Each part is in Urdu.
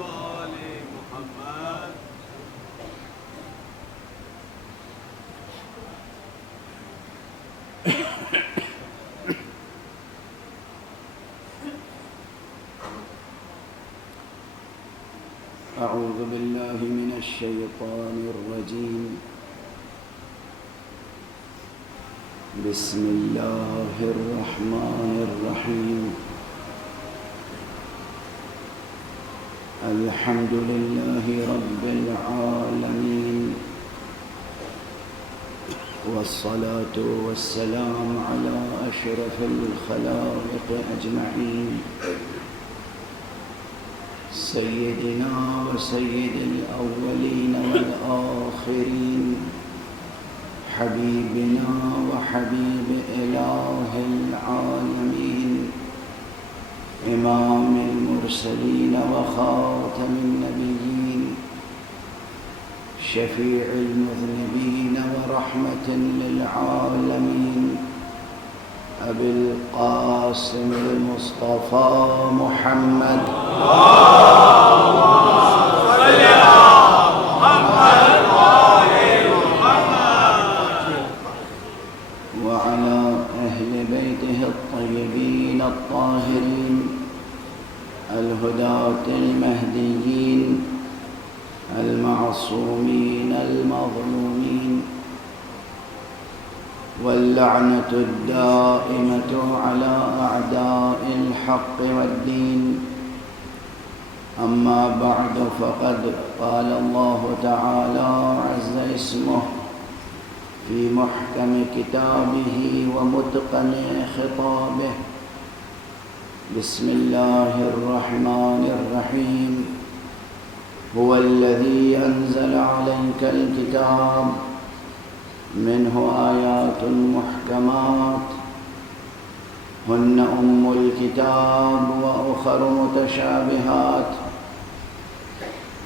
وآل محمد أعوذ بالله من الشيطان الرجيم بسم الله الرحمن الرحيم الحمد لله رب العالمين والصلاة والسلام على أشرف الخلائق أجمعين سيدنا وسيد الأولين والآخرين حبيبنا وحبيب إله العالمين إمام المرسلين وخاتم النبيين شفيع المذنبين ورحمة للعالمين أبي القاسم المصطفى محمد وعلى أهل بيته الطيبين الطاهرين الهداة المهديين المعصومين المظلومين واللعنة الدائمة على أعداء الحق والدين أما بعد فقد قال الله تعالى عز اسمه في محكم كتابه ومتقن خطابه بسم الله الرحمن الرحيم هو الذي أنزل عليك الكتاب منه آيات محكمات هن أم الكتاب وأخر متشابهات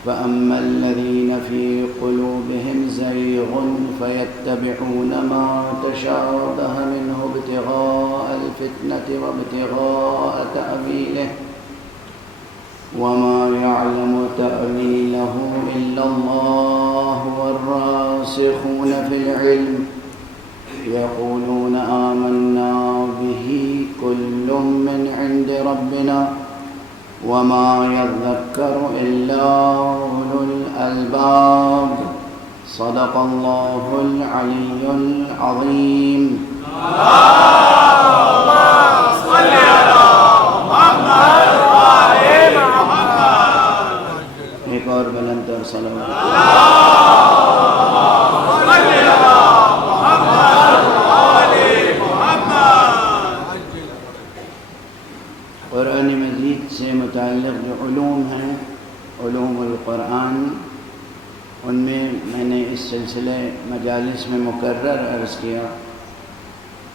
فأما الذين في قلوبهم زيغ فيتبعون ما تشابه منه ابتغاء الفتنة وابتغاء تأويله وما يعلم تأويله إلا الله والراسخون في العلم يقولون آمنا به كل من عند ربنا وما يذكر إلا أولو الألباب صدق الله العلي العظيم. اللهم صل على محمد وآل محمد. ایک اور بلند تر صلوات. اللهم صل على محمد وآل محمد. قرآن مجید سے متعلق جو علوم ہیں علوم القرآن ان میں نے اس سلسلے مجالس میں مکرر عرض کیا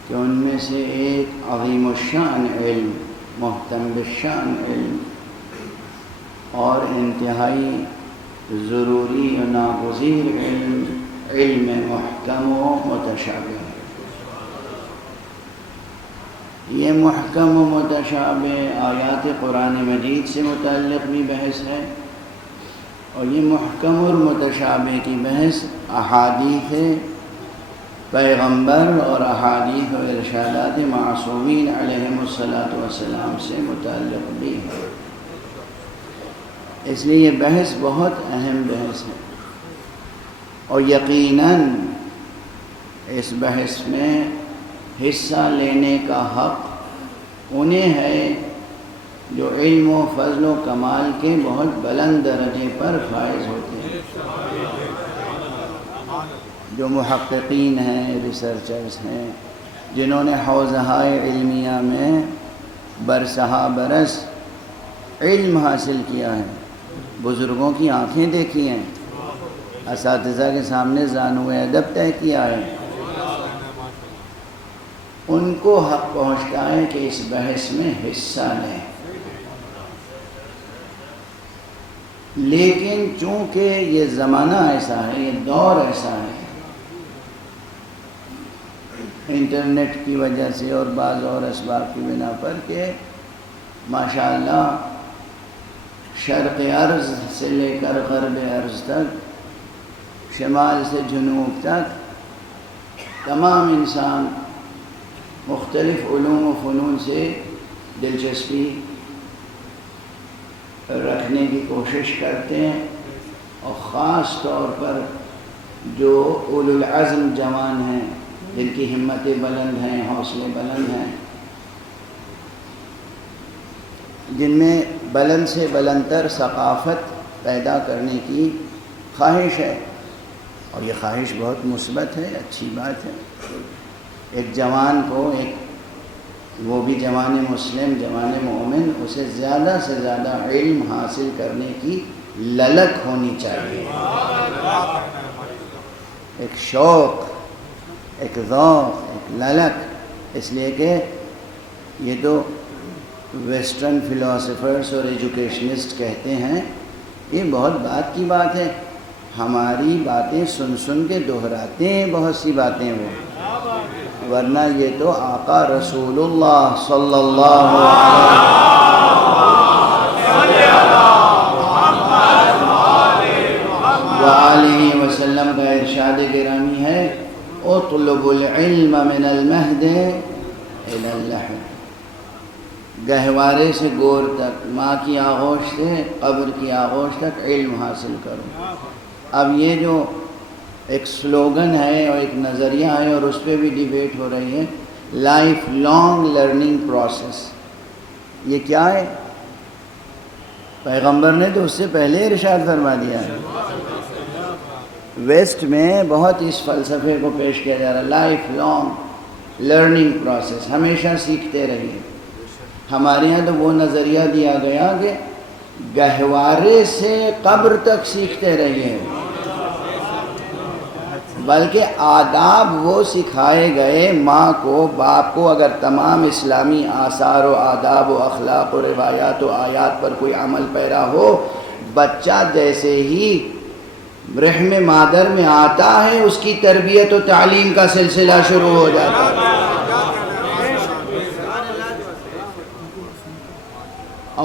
کہ ان میں سے ایک عظیم الشان علم محتم بالشان علم اور انتہائی ضروری و ناگزیر علم محکم و متشابہ. یہ محکم و متشابہ آیات قرآن مجید سے متعلق بھی بحث ہے اور یہ محکم اور متشابہ کی بحث احادیث پیغمبر اور احادیث و ارشادات معصومین علیہم السلام سے متعلق بھی ہے. اس لیے یہ بحث بہت اہم بحث ہے اور یقیناً اس بحث میں حصہ لینے کا حق انہیں ہے جو علم و فضل و کمال کے بہت بلند درجے پر فائز ہوتے ہیں، جو محققین ہیں، ریسرچرز ہیں، جنہوں نے حوزہائے علمیہ میں برسہا برس علم حاصل کیا ہے، بزرگوں کی آنکھیں دیکھی ہیں، اساتذہ کے سامنے زانو ادب طے کیا ہے. ان کو حق پہنچتا ہے کہ اس بحث میں حصہ لیں. لیکن چونکہ یہ زمانہ ایسا ہے، یہ دور ایسا ہے، انٹرنیٹ کی وجہ سے اور بعض اور اسباب کی بنا پر کہ ماشاءاللہ شرق ارض سے لے کر غرب ارض تک، شمال سے جنوب تک تمام انسان مختلف علوم و فنون سے دلچسپی رکھنے کی کوشش کرتے ہیں، اور خاص طور پر جو اولو العزم جوان ہیں، جن کی ہمتیں بلند ہیں، حوصلے بلند ہیں، جن میں بلند سے بلندتر ثقافت پیدا کرنے کی خواہش ہے، اور یہ خواہش بہت مثبت ہے، اچھی بات ہے۔ ایک جوان کو، وہ بھی جوان مسلم، جوان مومن، اسے زیادہ سے زیادہ علم حاصل کرنے کی للک ہونی چاہیے، ایک شوق، ایک ذوق، ایک للک، اس لیے کہ یہ تو ویسٹرن فلاسفرز اور ایجوکیشنسٹ کہتے ہیں، یہ بہت بات کی بات ہے، ہماری باتیں سن سن کے دہراتے ہیں بہت سی باتیں وہ، ورنہ یہ تو آقا رسول اللہ صلی اللہ علیہ وسلم کا ارشاد گرامی ہے، اطلب العلم من المہد الی اللحد، گہوارے سے گور تک، ماں کی آغوش سے قبر کی آغوش تک علم حاصل کرو۔ اب یہ جو ایک سلوگن ہے اور ایک نظریہ ہے، اور اس پہ بھی ڈیبیٹ ہو رہی ہے، لائف لانگ لرننگ پروسیس، یہ کیا ہے؟ پیغمبر نے تو اس سے پہلے ارشاد فرما دیا ہے۔ ویسٹ میں بہت اس فلسفے کو پیش کیا جا رہا ہے، لائف لانگ لرننگ پروسیس، ہمیشہ سیکھتے رہیے۔ ہمارے یہاں تو وہ نظریہ دیا گیا کہ گہوارے سے قبر تک سیکھتے رہیے، بلکہ آداب وہ سکھائے گئے ماں کو، باپ کو، اگر تمام اسلامی آثار و آداب و اخلاق و روایات و آیات پر کوئی عمل پیرا ہو، بچہ جیسے ہی رحم مادر میں آتا ہے اس کی تربیت و تعلیم کا سلسلہ شروع ہو جاتا ہے،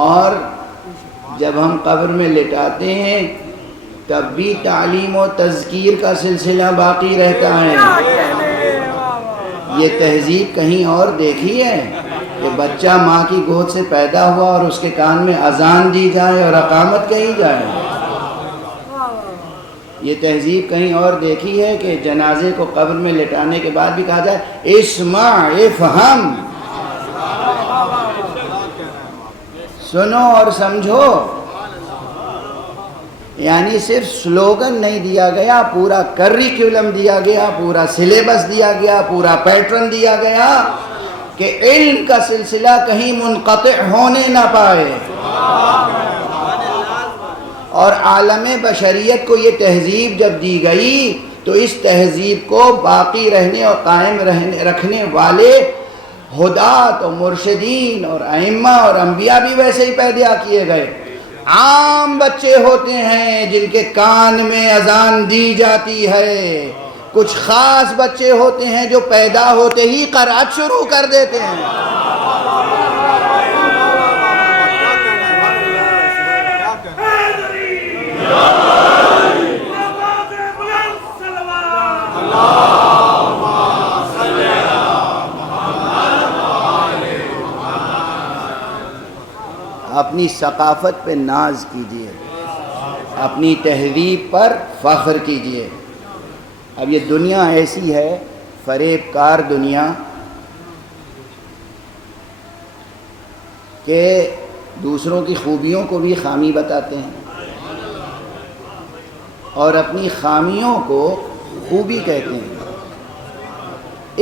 اور جب ہم قبر میں لٹاتے ہیں تب بھی تعلیم و تذکیر کا سلسلہ باقی رہتا ہے۔ یہ تہذیب کہیں اور دیکھی ہے کہ بچہ ماں کی گود سے پیدا ہوا اور اس کے کان میں اذان دی جائے اور اقامت کہی جائے؟ یہ تہذیب کہیں اور دیکھی ہے کہ جنازے کو قبر میں لٹانے کے بعد بھی کہا جائے اسمع افہم، سنو اور سمجھو؟ یعنی صرف سلوگن نہیں دیا گیا، پورا کریکولم دیا گیا، پورا سلیبس دیا گیا، پورا پیٹرن دیا گیا کہ علم کا سلسلہ کہیں منقطع ہونے نہ پائے۔ اور عالم بشریت کو یہ تہذیب جب دی گئی تو اس تہذیب کو باقی رہنے اور قائم رکھنے والے ہدات اور مرشدین اور ائمہ اور انبیاء بھی ویسے ہی پیدا کیے گئے۔ عام بچے ہوتے ہیں جن کے کان میں اذان دی جاتی ہے، کچھ خاص بچے ہوتے ہیں جو پیدا ہوتے ہی قرأت شروع کر دیتے ہیں۔ اپنی ثقافت پہ ناز کیجئے، اپنی تہذیب پر فخر کیجئے۔ اب یہ دنیا ایسی ہے، فریب کار دنیا، کہ دوسروں کی خوبیوں کو بھی خامی بتاتے ہیں اور اپنی خامیوں کو خوبی کہتے ہیں۔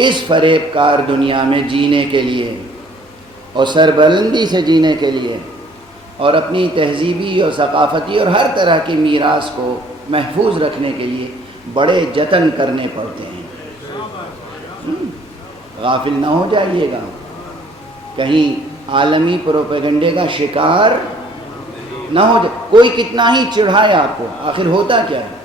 اس فریب کار دنیا میں جینے کے لیے اور سربلندی سے جینے کے لیے اور اپنی تہذیبی اور ثقافتی اور ہر طرح کی میراث کو محفوظ رکھنے کے لیے بڑے جتن کرنے پڑتے ہیں۔ غافل نہ ہو جائیے گا، کہیں عالمی پروپیگنڈے کا شکار نہ ہو جائے۔ کوئی کتنا ہی چڑھائے آپ کو، آخر ہوتا کیا ہے؟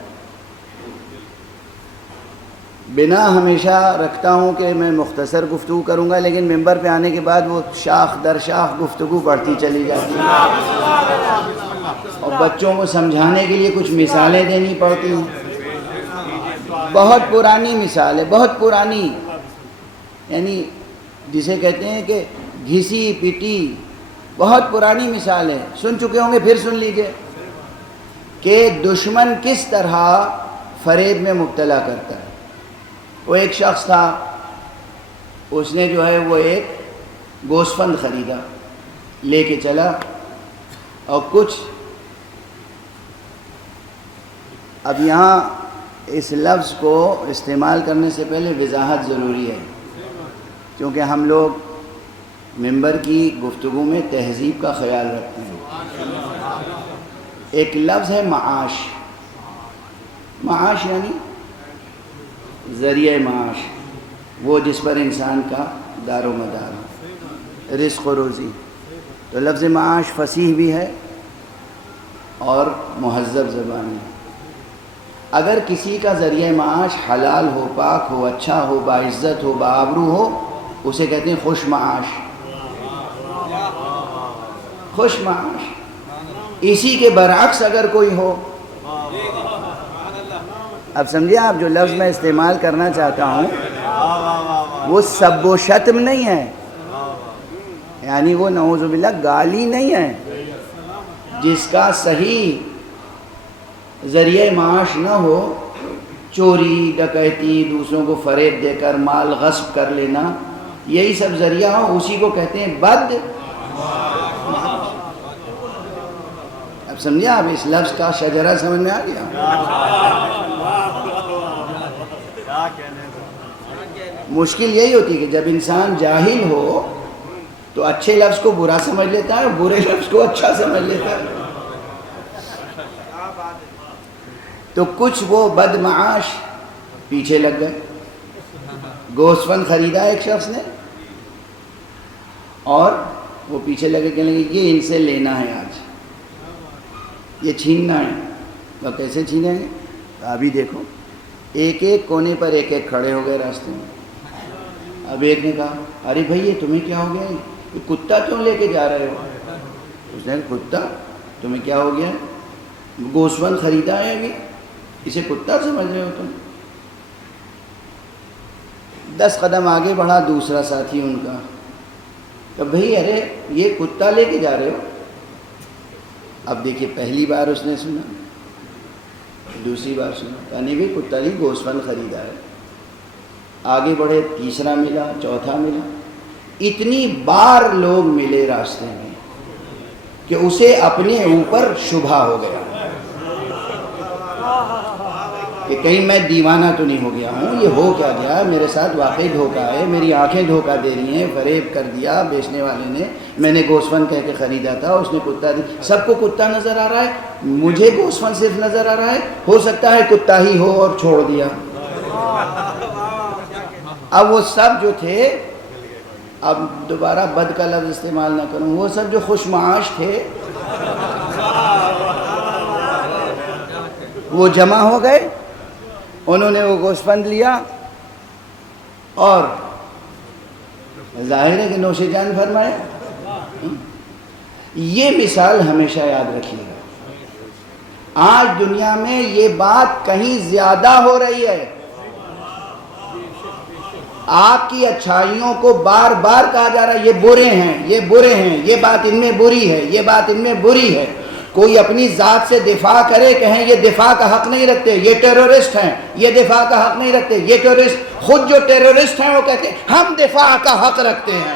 بنا ہمیشہ رکھتا ہوں کہ میں مختصر گفتگو کروں گا، لیکن ممبر پہ آنے کے بعد وہ شاخ در شاخ گفتگو بڑھتی چلی جاتی ہے۔ اور بچوں کو سمجھانے کے لیے کچھ مثالیں دینی پڑتی ہیں. بہت پرانی مثال ہے، بہت پرانی، یعنی جسے کہتے ہیں کہ گھسی پٹی، بہت پرانی مثال ہے، سن چکے ہوں گے، پھر سن لیجئے کہ دشمن کس طرح فریب میں مبتلا کرتا ہے. وہ ایک شخص تھا، اس نے جو ہے وہ ایک گوسفند خریدا، لے کے چلا، اور کچھ، اب یہاں اس لفظ کو استعمال کرنے سے پہلے وضاحت ضروری ہے، کیونکہ ہم لوگ ممبر کی گفتگو میں تہذیب کا خیال رکھتے ہیں. ایک لفظ ہے معاش. معاش یعنی ذریعہ معاش، وہ جس پر انسان کا دار و مدار ہو، رزق و روزی. تو لفظ معاش فصیح بھی ہے اور مہذب زبان ہے. اگر کسی کا ذریعہ معاش حلال ہو، پاک ہو، اچھا ہو، باعزت ہو، بآبرو ہو، اسے کہتے ہیں خوش معاش. خوش معاش. اسی کے برعکس اگر کوئی ہو، اب سمجھے آپ جو لفظ میں استعمال کرنا چاہتا ہوں وہ سب و شتم نہیں ہے، یعنی وہ نعوذ باللہ گالی نہیں ہے. جس کا صحیح ذریعہ معاش نہ ہو، چوری، ڈکیتی، دوسروں کو فریب دے کر مال غصب کر لینا، یہی سب ذریعہ ہو، اسی کو کہتے ہیں بد. اب سمجھے آپ اس لفظ کا شجرہ سمجھ میں آ گیا؟ مشکل یہی ہوتی ہے کہ جب انسان جاہل ہو تو اچھے لفظ کو برا سمجھ لیتا ہے اور برے لفظ کو اچھا سمجھ لیتا ہے. تو کچھ وہ بد معاش پیچھے لگ گئے. گوسفند خریدا ایک شخص نے اور وہ پیچھے لگے کہنے لگے یہ ان سے لینا ہے، آج یہ چھیننا ہے. تو کیسے چھینیں گے؟ ابھی دیکھو، ایک ایک کونے پر ایک ایک کھڑے ہو گئے راستے میں. اب ایک نے کہا ارے بھائی یہ تمہیں کیا ہو گیا، یہ کتا کیوں لے کے جا رہے ہو؟ اس نے کہا کتا تمہیں کیا ہو گیا؟ گوسفند خریدا ہے ابھی، اسے کتا سمجھ رہے ہو تم؟ 10 قدم آگے بڑھا دوسرا ساتھی ان کا، کہ بھائی ارے یہ کتا لے کے جا رہے ہو. اب دیکھیے پہلی بار اس نے سنا، دوسری بار سنا، کہا نہیں بھائی کتا نہیں، گوسفند خریدا ہے. آگے بڑھے، تیسرا ملا، چوتھا ملا، اتنی بار لوگ ملے راستے میں کہ اسے اپنے اوپر شبہ ہو گیا کہ کہیں میں دیوانہ تو نہیں ہو گیا ہوں، یہ ہو کیا گیا میرے ساتھ؟ واقعی دھوکہ ہے، میری آنکھیں دھوکہ دے رہی ہیں، فریب کر دیا بیچنے والے نے. میں نے گوسفند کہہ کے خریدا تھا، اس نے کتا دی. سب کو کتا نظر آ رہا ہے، مجھے گوسفند صرف نظر آ رہا ہے. ہو سکتا ہے کتا ہی ہو اور چھوڑ دیا. اب وہ سب جو تھے، اب دوبارہ بد کا لفظ استعمال نہ کروں، وہ سب جو خوش معاش تھے وہ جمع ہو گئے. انہوں نے وہ گوسفند لیا اور ظاہر ہے کہ نوش جان فرمایا. یہ مثال ہمیشہ یاد رکھیے گا. آج دنیا میں یہ بات کہیں زیادہ ہو رہی ہے. آپ کی اچھائیوں کو بار بار کہا جا رہا ہے یہ برے ہیں، یہ برے ہیں، یہ بات ان میں بری ہے، یہ بات ان میں بری ہے. کوئی اپنی ذات سے دفاع کرے، کہیں یہ دفاع کا حق نہیں رکھتے، یہ ٹیرورسٹ ہیں، یہ دفاع کا حق نہیں رکھتے. یہ ٹیرورسٹ خود جو ٹیرورسٹ ہیں وہ کہتے ہیں ہم دفاع کا حق رکھتے ہیں.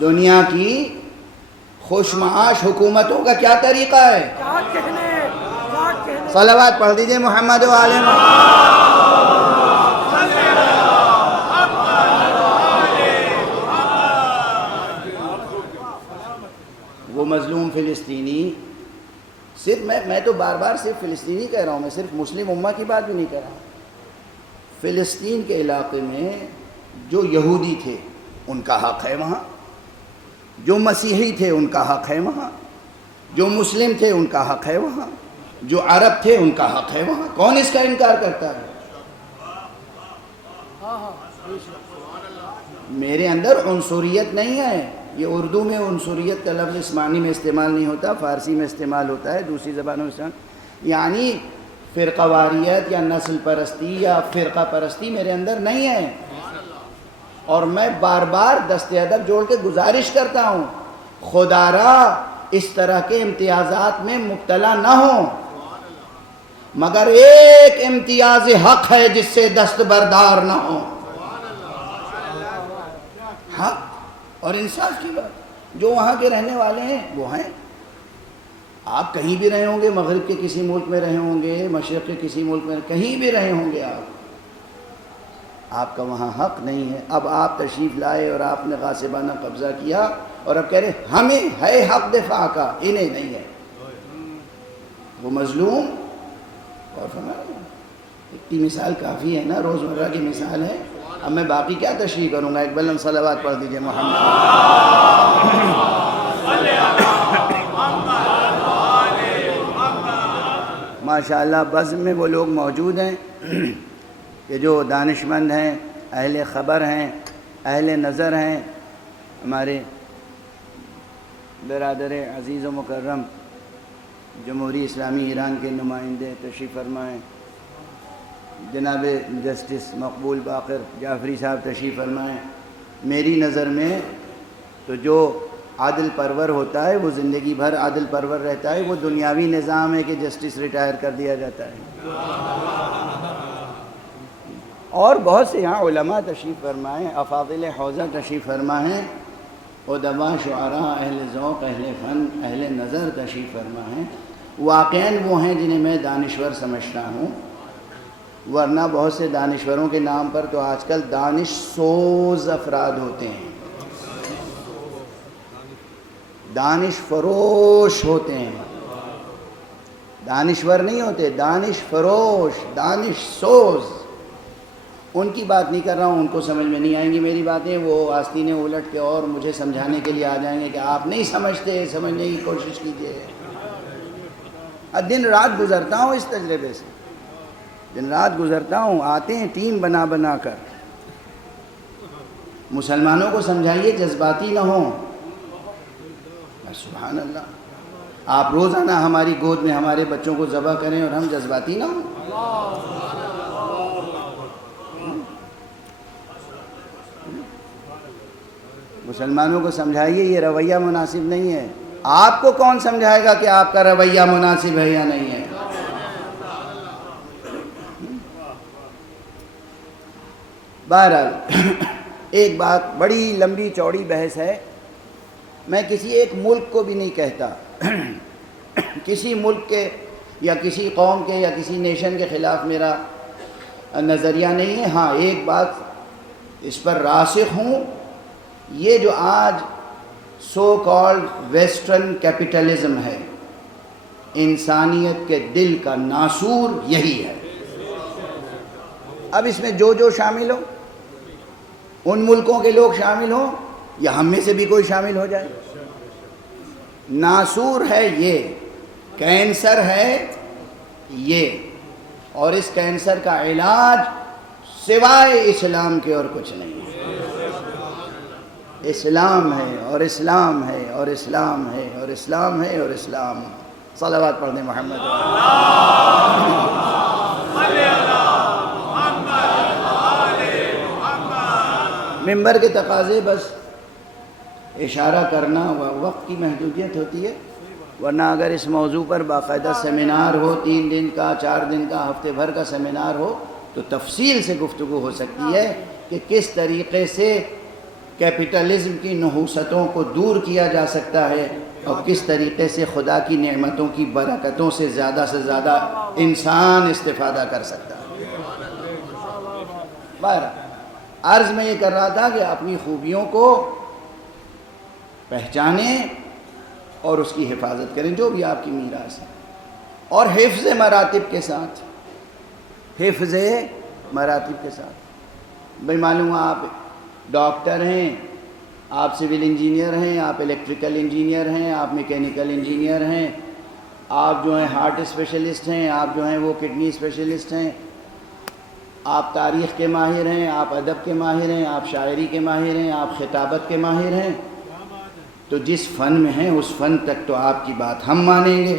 دنیا کی خوش معاش حکومتوں کا کیا طریقہ ہے؟ صلوات پڑھ دیجئے محمد و آل محمد. وہ مظلوم فلسطینی، صرف میں تو بار بار صرف فلسطینی کہہ رہا ہوں، میں صرف مسلم امہ کی بات بھی نہیں کہہ رہا ہوں. فلسطین کے علاقے میں جو یہودی تھے ان کا حق ہے وہاں، جو مسیحی تھے ان کا حق ہے وہاں، جو مسلم تھے ان کا حق ہے وہاں، جو عرب تھے ان کا حق ہے وہاں. کون اس کا انکار کرتا ہے؟ میرے اندر عنصریت نہیں ہے. یہ اردو میں عنصریت کا لفظ عثمانی میں استعمال نہیں ہوتا، فارسی میں استعمال ہوتا ہے، دوسری زبانوں میں یعنی فرقہ واریت یا نسل پرستی یا فرقہ پرستی میرے اندر نہیں ہے. اور میں بار بار دست ادب جوڑ کے گزارش کرتا ہوں خدا را اس طرح کے امتیازات میں مبتلا نہ ہوں، مگر ایک امتیاز حق ہے جس سے دستبردار نہ ہوں. حق اور انصاف کی بات. جو وہاں کے رہنے والے ہیں وہ ہیں. آپ کہیں بھی رہے ہوں گے، مغرب کے کسی ملک میں رہے ہوں گے، مشرق کے کسی ملک میں، کہیں بھی رہے ہوں گے آپ کا وہاں حق نہیں ہے. اب آپ تشریف لائے اور آپ نے غاصبانہ قبضہ کیا اور اب کہہ رہے ہمیں ہے حق دفاع کا، انہیں نہیں ہے. وہ مظلوم اور فرمایا اتنی مثال کافی ہے نا، روزمرہ کی مثال ہے. اب میں باقی کیا تشریح کروں گا؟ ایک بلند صلوات پڑھ دیجئے محمد. ماشاءاللہ بزم میں وہ لوگ موجود ہیں کہ جو دانشمند ہیں، اہل خبر ہیں، اہل نظر ہیں. ہمارے برادر عزیز و مکرم جمہوری اسلامی ایران کے نمائندے تشریف فرمائیں، جناب جسٹس مقبول باقر جعفری صاحب تشریف فرمائیں. میری نظر میں تو جو عادل پرور ہوتا ہے وہ زندگی بھر عادل پرور رہتا ہے. وہ دنیاوی نظام ہے کہ جسٹس ریٹائر کر دیا جاتا ہے. اور بہت سے یہاں علماء تشریف فرمائیں، افاضل حوزہ تشریف فرمائیں، ادباء، شعراء، اہل ذوق، اہل فن، اہل نظر تشریف فرمائیں. واقعاً وہ ہیں جنہیں میں دانشور سمجھتا ہوں، ورنہ بہت سے دانشوروں کے نام پر تو آج کل دانش سوز افراد ہوتے ہیں، دانش فروش ہوتے ہیں. دانشور نہیں ہوتے، دانش فروش، دانش سوز. ان کی بات نہیں کر رہا ہوں، ان کو سمجھ میں نہیں آئیں گی میری باتیں. وہ آستینیں الٹ کے اور مجھے سمجھانے کے لیے آ جائیں گے کہ آپ نہیں سمجھتے، سمجھنے کی کوشش کیجیے. دن رات گزرتا ہوں اس تجربے سے، دن رات گزرتا ہوں. آتے ہیں ٹیم بنا بنا کر. مسلمانوں کو سمجھائیے جذباتی نہ ہوں. سبحان اللہ. آپ روزانہ ہماری گود میں ہمارے بچوں کو ذبح کریں اور ہم جذباتی نہ ہوں. مسلمانوں کو سمجھائیے یہ رویہ مناسب نہیں ہے. آپ کو کون سمجھائے گا کہ آپ کا رویہ مناسب ہے یا نہیں ہے؟ بہرحال ایک بات، بڑی لمبی چوڑی بحث ہے. میں کسی ایک ملک کو بھی نہیں کہتا، کسی ملک کے یا کسی قوم کے یا کسی نیشن کے خلاف میرا نظریہ نہیں ہے. ہاں ایک بات اس پر راسخ ہوں، یہ جو آج سو کالڈ ویسٹرن کیپٹلزم ہے، انسانیت کے دل کا ناسور یہی ہے. اب اس میں جو شامل ہو، ان ملکوں کے لوگ شامل ہوں یا ہم میں سے بھی کوئی شامل ہو جائے، ناسور ہے یہ، کینسر ہے یہ. اور اس کینسر کا علاج سوائے اسلام کے اور کچھ نہیں ہے. اسلام ہے اور اسلام ہے اور اسلام ہے اور اسلام ہے اور اسلام. صلوات پڑھ دیں محمد. ممبر کے تقاضے بس اشارہ کرنا، وقت کی محدودیت ہوتی ہے، ورنہ اگر اس موضوع پر باقاعدہ سیمینار ہو، 3 دن کا، 4 دن کا، ہفتے بھر کا سیمینار ہو تو تفصیل سے گفتگو ہو سکتی ہے کہ کس طریقے سے کیپٹلزم کی نحوستوں کو دور کیا جا سکتا ہے اور کس طریقے سے خدا کی نعمتوں کی برکتوں سے زیادہ انسان استفادہ کر سکتا ہے. بہرحال عرض میں یہ کر رہا تھا کہ اپنی خوبیوں کو پہچانیں اور اس کی حفاظت کریں، جو بھی آپ کی میراث ہے، اور حفظ مراتب کے ساتھ، حفظ مراتب کے ساتھ. بھئی معلوم آپ ڈاکٹر ہیں، آپ سول انجینئر ہیں، آپ الیکٹریکل انجینئر ہیں، آپ میکینیکل انجینئر ہیں، آپ جو ہیں ہارٹ اسپیشلسٹ ہیں، آپ جو ہیں وہ کڈنی اسپیشلسٹ ہیں. آپ تاریخ کے ماہر ہیں، آپ ادب کے ماہر ہیں، آپ شاعری کے ماہر ہیں، آپ خطابت کے ماہر ہیں، تو جس فن میں ہیں اس فن تک تو آپ کی بات ہم مانیں گے،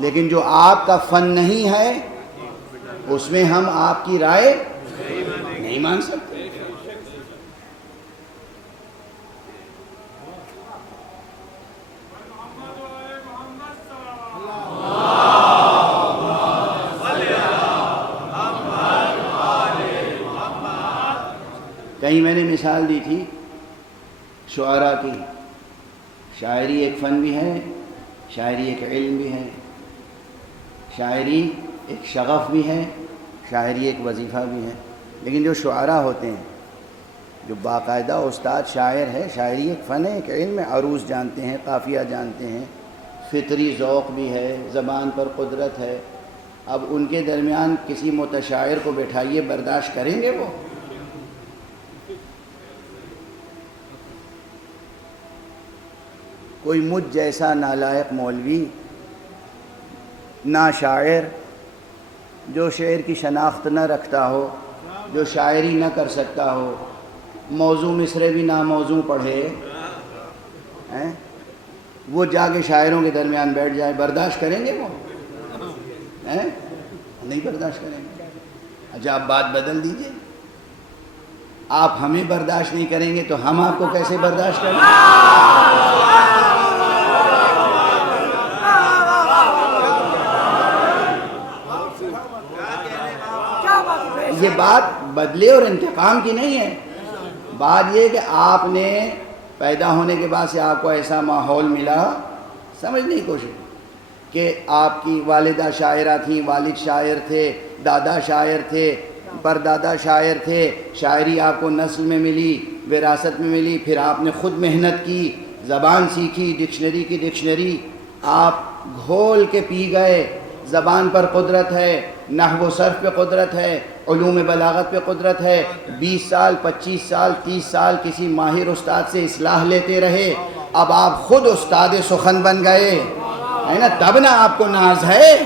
لیکن جو آپ کا فن نہیں ہے اس میں ہم آپ کی رائے نہیں مان سکتے۔ کہیں میں نے مثال دی تھی شعراء کی، شاعری ایک فن بھی ہے، شاعری ایک علم بھی ہے، شاعری ایک شغف بھی ہے، شاعری ایک وظیفہ بھی ہے، لیکن جو شعراء ہوتے ہیں، جو باقاعدہ استاد شاعر ہے، شاعری ایک فن ہے، ایک علم ہے، عروض جانتے ہیں، قافیہ جانتے ہیں، فطری ذوق بھی ہے، زبان پر قدرت ہے، اب ان کے درمیان کسی متشاعر کو بٹھائیے، برداشت کریں گے وہ؟ کوئی مجھ جیسا نالائق مولوی، نا شاعر، جو شعر کی شناخت نہ رکھتا ہو، جو شاعری نہ کر سکتا ہو، موضوع مصرے بھی ناموضوع پڑھے، وہ جا کے شاعروں کے درمیان بیٹھ جائے، برداشت کریں گے وہ؟ نہیں برداشت کریں گے۔ اچھا آپ بات بدل دیجئے، آپ ہمیں برداشت نہیں کریں گے تو ہم آپ کو کیسے برداشت کریں گے؟ یہ بات بدلے اور انتقام کی نہیں ہے، بات یہ کہ آپ نے پیدا ہونے کے بعد سے آپ کو ایسا ماحول ملا، سمجھنے کی کوشش کہ آپ کی والدہ شاعرہ تھیں، والد شاعر تھے، دادا شاعر تھے، پردادا شاعر تھے، شاعری آپ کو نسل میں ملی، وراثت میں ملی، پھر آپ نے خود محنت کی، زبان سیکھی، ڈکشنری کی ڈکشنری آپ گھول کے پی گئے، زبان پر قدرت ہے، نحو و صرف پہ قدرت ہے، علوم بلاغت پہ قدرت ہے، 20 سال 25 سال 30 سال کسی ماہر استاد سے اصلاح لیتے رہے، اب آپ خود استاد سخن بن گئے، ہے نا؟ تب نہ آپ کو ناز ہے،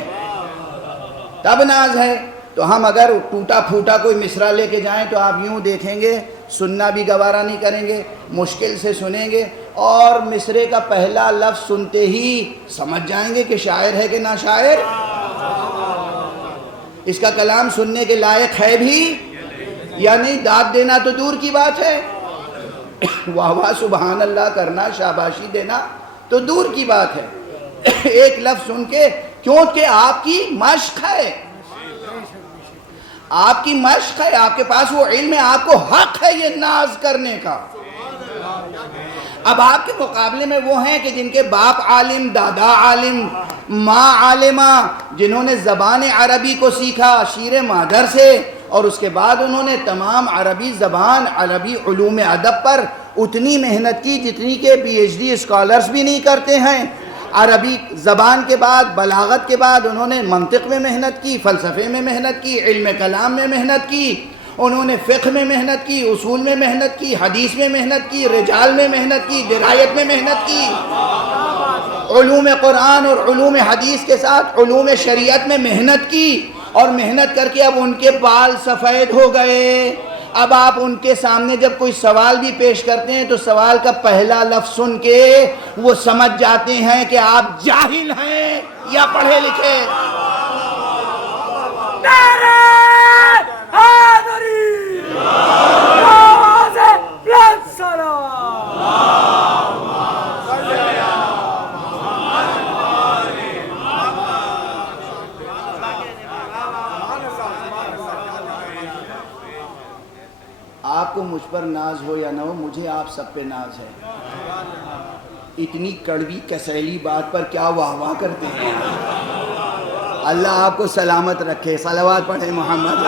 تب ناز ہے۔ تو ہم اگر ٹوٹا پھوٹا کوئی مصرع لے کے جائیں تو آپ یوں دیکھیں گے، سننا بھی گوارا نہیں کریں گے، مشکل سے سنیں گے، اور مصرے کا پہلا لفظ سنتے ہی سمجھ جائیں گے کہ شاعر ہے کہ نہ شاعر، اس کا کلام سننے کے لائق ہے بھی یا نہیں، داد دینا تو دور کی بات ہے، واہ واہ سبحان اللہ کرنا، شاباشی دینا تو دور کی بات ہے، ایک لفظ سن کے، کیونکہ آپ کی مشق ہے، آپ کی مشق ہے، آپ کے پاس وہ علم ہے، آپ کو حق ہے یہ ناز کرنے کا۔ اب آپ کے مقابلے میں وہ ہیں کہ جن کے باپ عالم، دادا عالم، ماں عالمہ، جنہوں نے زبان عربی کو سیکھا شیر مادر سے، اور اس کے بعد انہوں نے تمام عربی زبان، عربی علوم ادب پر اتنی محنت کی جتنی کہ پی ایچ ڈی اسکالرز بھی نہیں کرتے ہیں۔ عربی زبان کے بعد، بلاغت کے بعد انہوں نے منطق میں محنت کی، فلسفے میں محنت کی، علم کلام میں محنت کی، انہوں نے فقہ میں محنت کی، اصول میں محنت کی، حدیث میں محنت کی، رجال میں محنت کی، درایت میں محنت کی، علوم قرآن اور علوم حدیث کے ساتھ علوم شریعت میں محنت کی، اور محنت کر کے اب ان کے بال سفید ہو گئے۔ اب آپ ان کے سامنے جب کوئی سوال بھی پیش کرتے ہیں تو سوال کا پہلا لفظ سن کے وہ سمجھ جاتے ہیں کہ آپ جاہل ہیں یا پڑھے لکھے۔ آپ کو مجھ پر ناز ہو یا نہ ہو، مجھے آپ سب پہ ناز ہے۔ اتنی کڑوی کسیلی بات پر کیا واہ واہ کرتے ہیں؟ اللہ آپ کو سلامت رکھے، صلوات پڑھیں محمد۔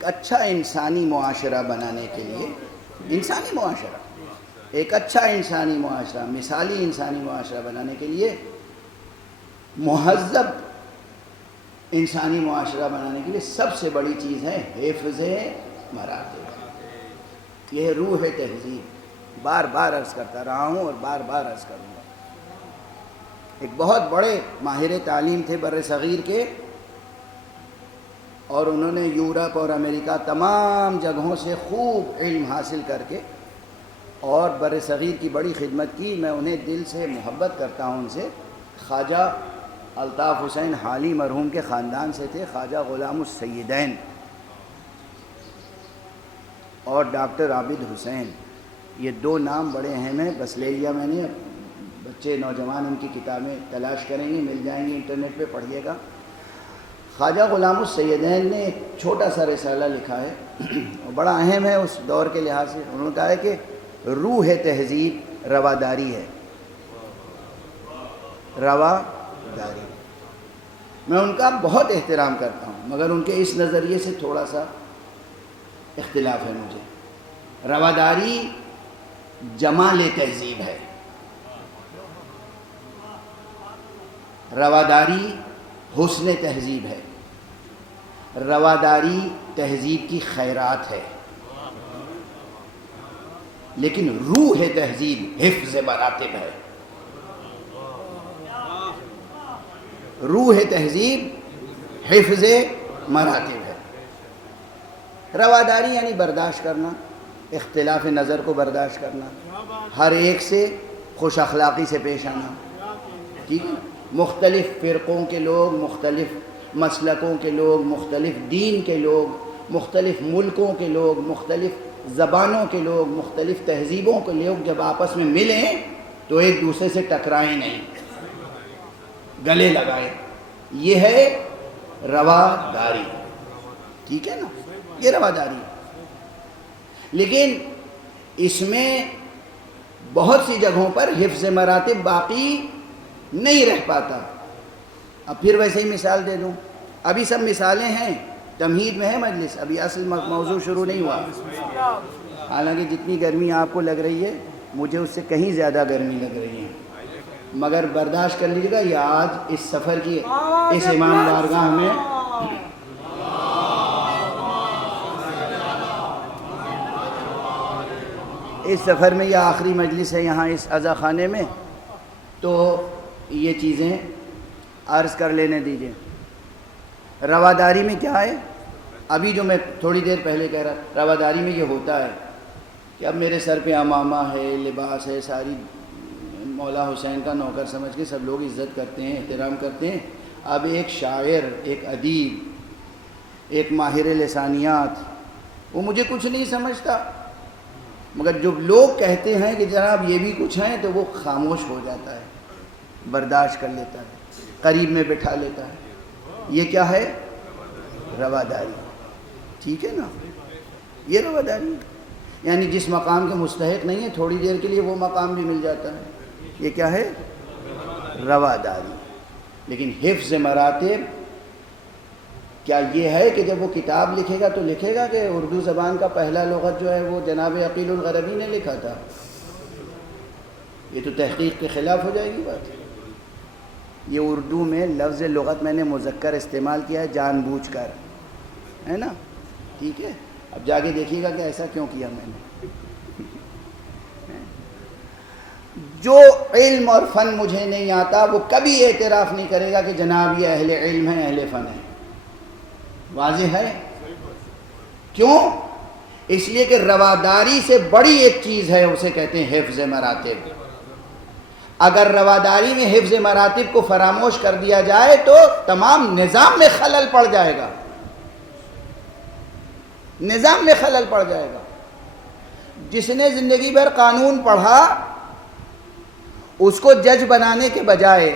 ایک اچھا انسانی معاشرہ بنانے کے لیے، انسانی معاشرہ، ایک اچھا انسانی معاشرہ، مثالی انسانی معاشرہ بنانے کے لیے، مہذب انسانی معاشرہ بنانے کے لیے سب سے بڑی چیز ہے حفظ مراتب. یہ روح تہذیب. بار بار عرض کرتا رہا ہوں اور بار بار عرض کروں گا. ایک بہت بڑے ماہر تعلیم تھے بر صغیر کے، اور انہوں نے یورپ اور امریکہ تمام جگہوں سے خوب علم حاصل کر کے اور بر صغیر کی بڑی خدمت کی. میں انہیں دل سے محبت کرتا ہوں ان سے. خواجہ الطاف حسین حالی مرحوم کے خاندان سے تھے، خواجہ غلام السیدین اور ڈاکٹر عابد حسین. یہ دو نام بڑے اہم ہیں، بس لے لیا میں نے. بچے نوجوان ان کی کتابیں تلاش کریں گے، مل جائیں گی، انٹرنیٹ پہ پڑھیے گا. خواجہ غلام السیدین نے ایک چھوٹا سا رسالہ لکھا ہے، بڑا اہم ہے اس دور کے لحاظ سے. انہوں نے کہا ہے کہ روح تہذیب رواداری ہے. رواداری. میں ان کا بہت احترام کرتا ہوں، مگر ان کے اس نظریے سے تھوڑا سا اختلاف ہے مجھے. رواداری جمال تہذیب ہے، رواداری حسن تہذیب ہے، رواداری تہذیب کی خیرات ہے. لیکن روح تہذیب حفظ مراتب ہے. روح تہذیب حفظ مراتب ہے. رواداری یعنی برداشت کرنا، اختلاف نظر کو برداشت کرنا، ہر ایک سے خوش اخلاقی سے پیش آنا. ٹھیک ہے. مختلف فرقوں کے لوگ، مختلف مسلکوں کے لوگ، مختلف دین کے لوگ، مختلف ملکوں کے لوگ، مختلف زبانوں کے لوگ، مختلف تہذیبوں کے لوگ جب آپس میں ملیں تو ایک دوسرے سے ٹکرائیں نہیں، گلے لگائیں. یہ ہے رواداری. ٹھیک ہے نا، یہ رواداری ہے. لیکن اس میں بہت سی جگہوں پر حفظ مراتب باقی نہیں رہ پاتا. اب پھر ویسے ہی مثال دے دوں. ابھی سب مثالیں ہیں، تمہید میں ہے مجلس، ابھی اصل موضوع شروع نہیں ہوا. حالانکہ جتنی گرمی آپ کو لگ رہی ہے مجھے اس سے کہیں زیادہ گرمی لگ رہی ہے، مگر برداشت کر لیجیے گا. یہ آج اس سفر کی اس امام بارگاہ میں اس سفر میں یہ آخری مجلس ہے یہاں اس عزا خانے میں، تو یہ چیزیں عرض کر لینے دیجیے. رواداری میں کیا ہے؟ ابھی جو میں تھوڑی دیر پہلے کہہ رہا، رواداری میں یہ ہوتا ہے کہ اب میرے سر پہ امامہ ہے، لباس ہے، ساری مولا حسین کا نوکر سمجھ کے سب لوگ عزت کرتے ہیں، احترام کرتے ہیں. اب ایک شاعر، ایک ادیب، ایک ماہر لسانیات، وہ مجھے کچھ نہیں سمجھتا، مگر جو لوگ کہتے ہیں کہ جناب یہ بھی کچھ ہیں تو وہ خاموش ہو جاتا ہے، برداشت کر لیتا ہے، قریب میں بٹھا لیتا ہے. یہ کیا ہے؟ رواداری. ٹھیک ہے نا، یہ رواداری ہے. یعنی جس مقام کے مستحق نہیں ہے تھوڑی دیر کے لیے وہ مقام بھی مل جاتا ہے. یہ کیا ہے؟ رواداری. لیکن حفظ مراتب کیا یہ ہے کہ جب وہ کتاب لکھے گا تو لکھے گا کہ اردو زبان کا پہلا لغت جو ہے وہ جناب عقیل الغربی نے لکھا تھا؟ یہ تو تحقیق کے خلاف ہو جائے گی بات. یہ اردو میں لفظ لغت میں نے مذکر استعمال کیا ہے جان بوجھ کر، ہے نا. ٹھیک ہے. اب جا کے دیکھیے گا کہ ایسا کیوں کیا میں نے. جو علم اور فن مجھے نہیں آتا وہ کبھی اعتراف نہیں کرے گا کہ جناب یہ اہل علم ہے، اہل فن ہے. واضح ہے؟ کیوں؟ اس لیے کہ رواداری سے بڑی ایک چیز ہے، اسے کہتے ہیں حفظ مراتب. اگر رواداری میں حفظ مراتب کو فراموش کر دیا جائے تو تمام نظام میں خلل پڑ جائے گا. نظام میں خلل پڑ جائے گا. جس نے زندگی بھر قانون پڑھا اس کو جج بنانے کے بجائے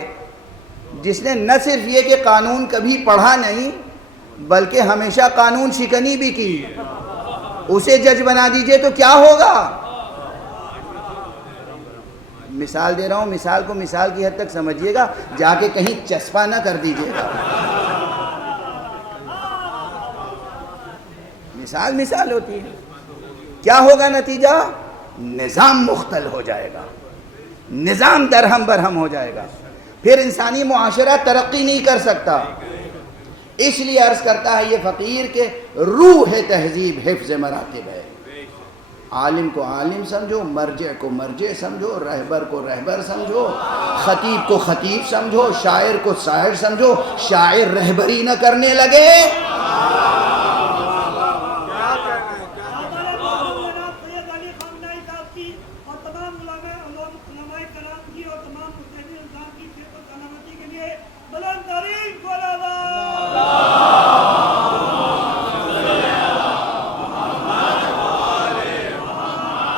جس نے نہ صرف یہ کہ قانون کبھی پڑھا نہیں بلکہ ہمیشہ قانون شکنی بھی کی، اسے جج بنا دیجئے تو کیا ہوگا؟ مثال دے رہا ہوں، مثال کو مثال کی حد تک سمجھیے گا، جا کے کہیں چسپا نہ کر دیجئے گا. مثال ہوتی ہے. کیا ہوگا نتیجہ؟ نظام مختل ہو جائے گا، نظام درہم برہم ہو جائے گا، پھر انسانی معاشرہ ترقی نہیں کر سکتا. اس لیے عرض کرتا ہے یہ فقیر کہ روح تہذیب حفظ مراتب ہے. عالم کو عالم سمجھو، مرجع کو مرجع سمجھو، رہبر کو رہبر سمجھو، خطیب کو خطیب سمجھو، شاعر کو شاعر سمجھو. شاعر رہبری نہ کرنے لگے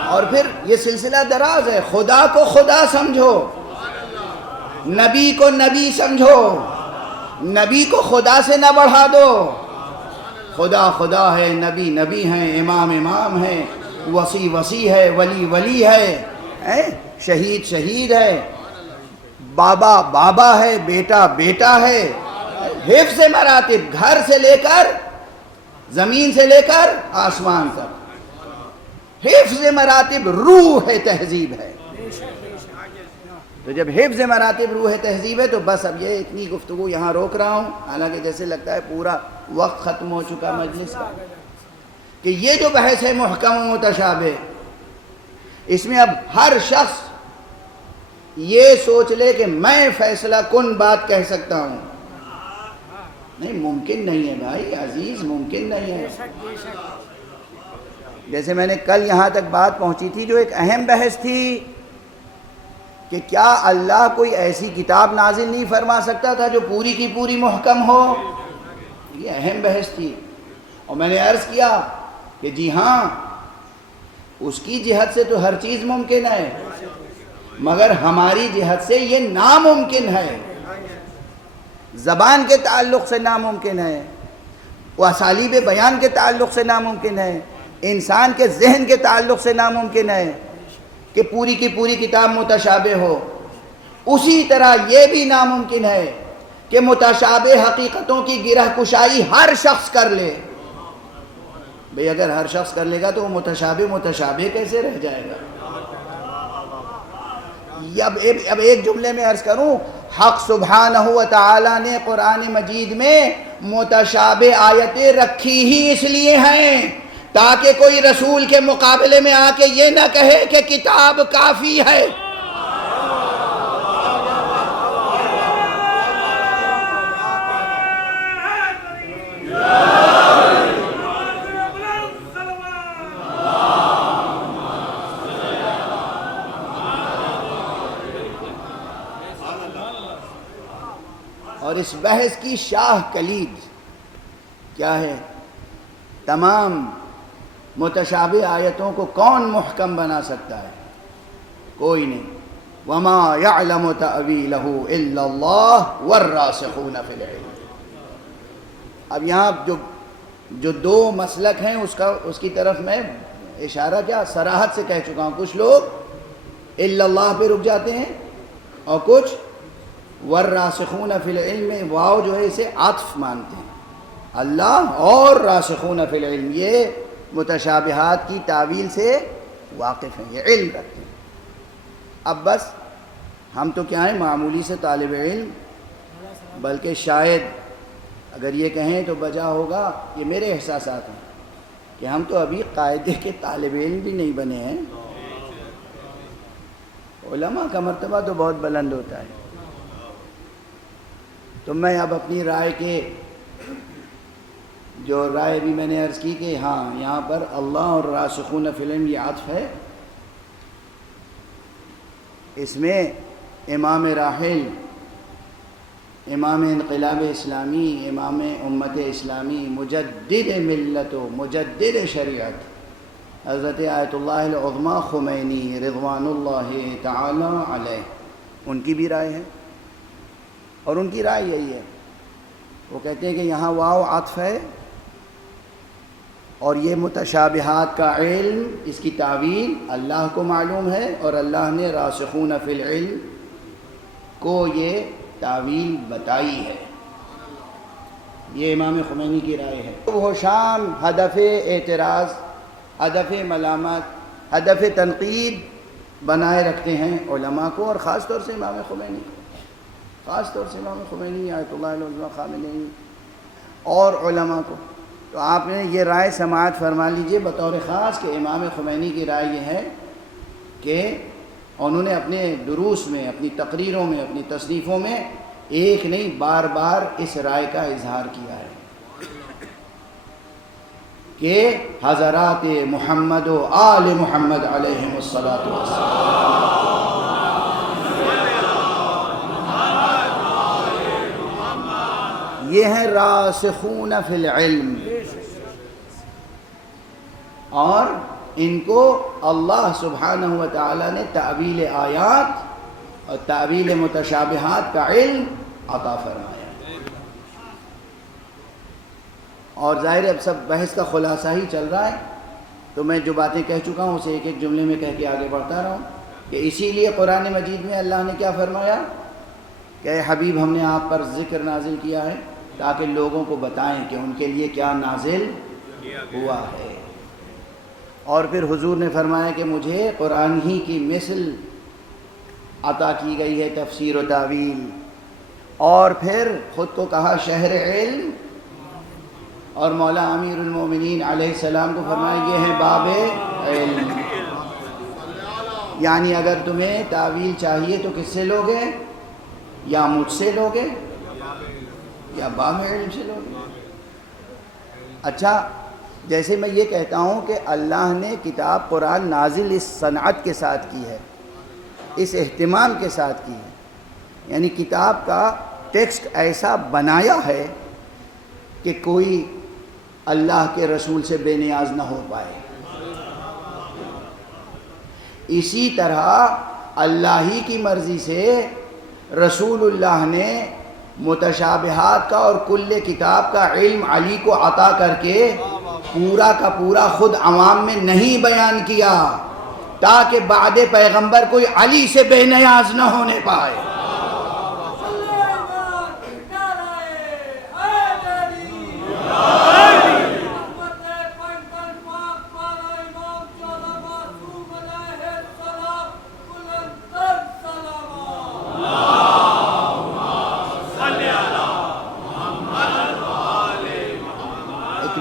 اور پھر یہ سلسلہ دراز ہے. خدا کو خدا سمجھو، نبی کو نبی سمجھو، نبی کو خدا سے نہ بڑھا دو. خدا خدا ہے، نبی نبی ہیں، امام امام ہے، وصی وصی ہے، ولی ولی ہے، شہید شہید ہے، بابا بابا ہے، بیٹا بیٹا ہے. حفظ مراتب گھر سے لے کر زمین سے لے کر آسمان تک. حفظ مراتب روح تہذیب ہے. تو جب حفظ مراتب روح تہذیب ہے تو بس اب یہ اتنی گفتگو یہاں روک رہا ہوں، حالانکہ جیسے لگتا ہے پورا وقت ختم ہو چکا مجلس کا، کہ یہ جو بحث ہے محکم و متشابہ، اس میں اب ہر شخص یہ سوچ لے کہ میں فیصلہ کن بات کہہ سکتا ہوں. نہیں، ممکن نہیں ہے بھائی عزیز، ممکن نہیں ہے. جیسے میں نے کل یہاں تک بات پہنچی تھی جو ایک اہم بحث تھی کہ کیا اللہ کوئی ایسی کتاب نازل نہیں فرما سکتا تھا جو پوری کی پوری محکم ہو. یہ اہم بحث تھی، اور میں نے عرض کیا کہ جی ہاں، اس کی جہت سے تو ہر چیز ممکن ہے، مگر ہماری جہت سے یہ ناممکن ہے. زبان کے تعلق سے ناممکن ہے، اسالیب بیان کے تعلق سے ناممکن ہے، انسان کے ذہن کے تعلق سے ناممکن ہے کہ پوری کی پوری کتاب متشابہ ہو. اسی طرح یہ بھی ناممکن ہے کہ متشابہ حقیقتوں کی گرہ کشائی ہر شخص کر لے. بھئی اگر ہر شخص کر لے گا تو وہ متشابہ کیسے رہ جائے گا؟ اب ایک جملے میں عرض کروں، حق سبحانہ و تعالی نے قرآن مجید میں متشابہ آیتیں رکھی ہی اس لیے ہیں تاکہ کوئی رسول کے مقابلے میں آ کے یہ نہ کہے کہ کتاب کافی ہے. اور اس بحث کی شاہ کلید کیا ہے؟ تمام متشابہ آیتوں کو کون محکم بنا سکتا ہے؟ کوئی نہیں. وَمَا يَعْلَمُ تَأْوِيلَهُ إِلَّا اللَّهُ وَالرَّاسِخُونَ فِي الْعِلْمِ. اب یہاں جو دو مسلک ہیں اس کی طرف میں اشارہ کیا صراحت سے کہہ چکا ہوں. کچھ لوگ الا اللہ پہ رک جاتے ہیں اور کچھ والراسخون فی العلم، واو جو ہے اسے عطف مانتے ہیں. اللہ اور راسخون فی العلم یہ متشابہات کی تعویل سے واقف ہیں، یہ علم رکھتے ہیں. اب بس ہم تو کیا ہیں، معمولی سے طالب علم، بلکہ شاید اگر یہ کہیں تو بجا ہوگا، یہ میرے احساسات ہیں کہ ہم تو ابھی قاعدے کے طالب علم بھی نہیں بنے ہیں. علماء کا مرتبہ تو بہت بلند ہوتا ہے. تو میں اب اپنی رائے کے جو رائے بھی میں نے عرض کی کہ ہاں یہاں پر اللہ اور راسخون فی العلم یہ عطف ہے. اس میں امام راحل، امام انقلاب اسلامی، امام امت اسلامی، مجدد ملت و مجدد شریعت حضرت آیت اللہ العظمیٰ خمینی رضوان اللہ تعالی علیہ، ان کی بھی رائے ہے. اور ان کی رائے یہی ہے، وہ کہتے ہیں کہ یہاں واو عطف ہے اور یہ متشابہات کا علم، اس کی تعویل اللہ کو معلوم ہے اور اللہ نے راسخون فی العلم کو یہ تعویل بتائی ہے. یہ امام خمینی کی رائے ہے۔ وہ شام ہدف اعتراض، ہدف ملامت، ہدف تنقید بنائے رکھتے ہیں علماء کو، اور خاص طور سے امام خمینی کو، خاص طور سے امام خمینی، آیت اللہ العظمیٰ خامنئی اور علماء کو۔ تو آپ نے یہ رائے سماعت فرما لیجئے بطور خاص کہ امام خمینی کی رائے یہ ہے کہ انہوں نے اپنے دروس میں، اپنی تقریروں میں، اپنی تصنیفوں میں ایک نہیں بار بار اس رائے کا اظہار کیا ہے کہ حضرات محمد و آل محمد علیہم الصلاۃ والسلام یہ ہیں راسخون فی العلم، اور ان کو اللہ سبحانہ و تعالی نے تأویل آیات اور تأویل متشابہات کا علم عطا فرمایا۔ اور ظاہر ہے اب سب بحث کا خلاصہ ہی چل رہا ہے، تو میں جو باتیں کہہ چکا ہوں اسے ایک ایک جملے میں کہہ کے آگے بڑھتا رہا ہوں کہ اسی لیے قرآن مجید میں اللہ نے کیا فرمایا کہ اے حبیب ہم نے آپ پر ذکر نازل کیا ہے تاکہ لوگوں کو بتائیں کہ ان کے لیے کیا نازل ہوا ہے۔ اور پھر حضور نے فرمایا کہ مجھے قرآن ہی کی مثل عطا کی گئی ہے، تفسیر و تعویل، اور پھر خود کو کہا شہر علم، اور مولا امیر المومنین علیہ السلام کو فرمایا یہ ہے باب علم۔ یعنی اگر تمہیں تعویل چاہیے تو کس سے لوگے؟ یا مجھ سے لوگے یا باب علم سے لوگے۔ اچھا، جیسے میں یہ کہتا ہوں کہ اللہ نے کتاب قرآن نازل اس صنعت کے ساتھ کی ہے، اس اہتمام کے ساتھ کی ہے، یعنی کتاب کا ٹیکسٹ ایسا بنایا ہے کہ کوئی اللہ کے رسول سے بے نیاز نہ ہو پائے۔ اسی طرح اللہ ہی کی مرضی سے رسول اللہ نے متشابہات کا اور کل کتاب کا علم علی کو عطا کر کے پورا کا پورا خود عوام میں نہیں بیان کیا تاکہ بعد پیغمبر کوئی علی سے بے نیاز نہ ہونے پائے۔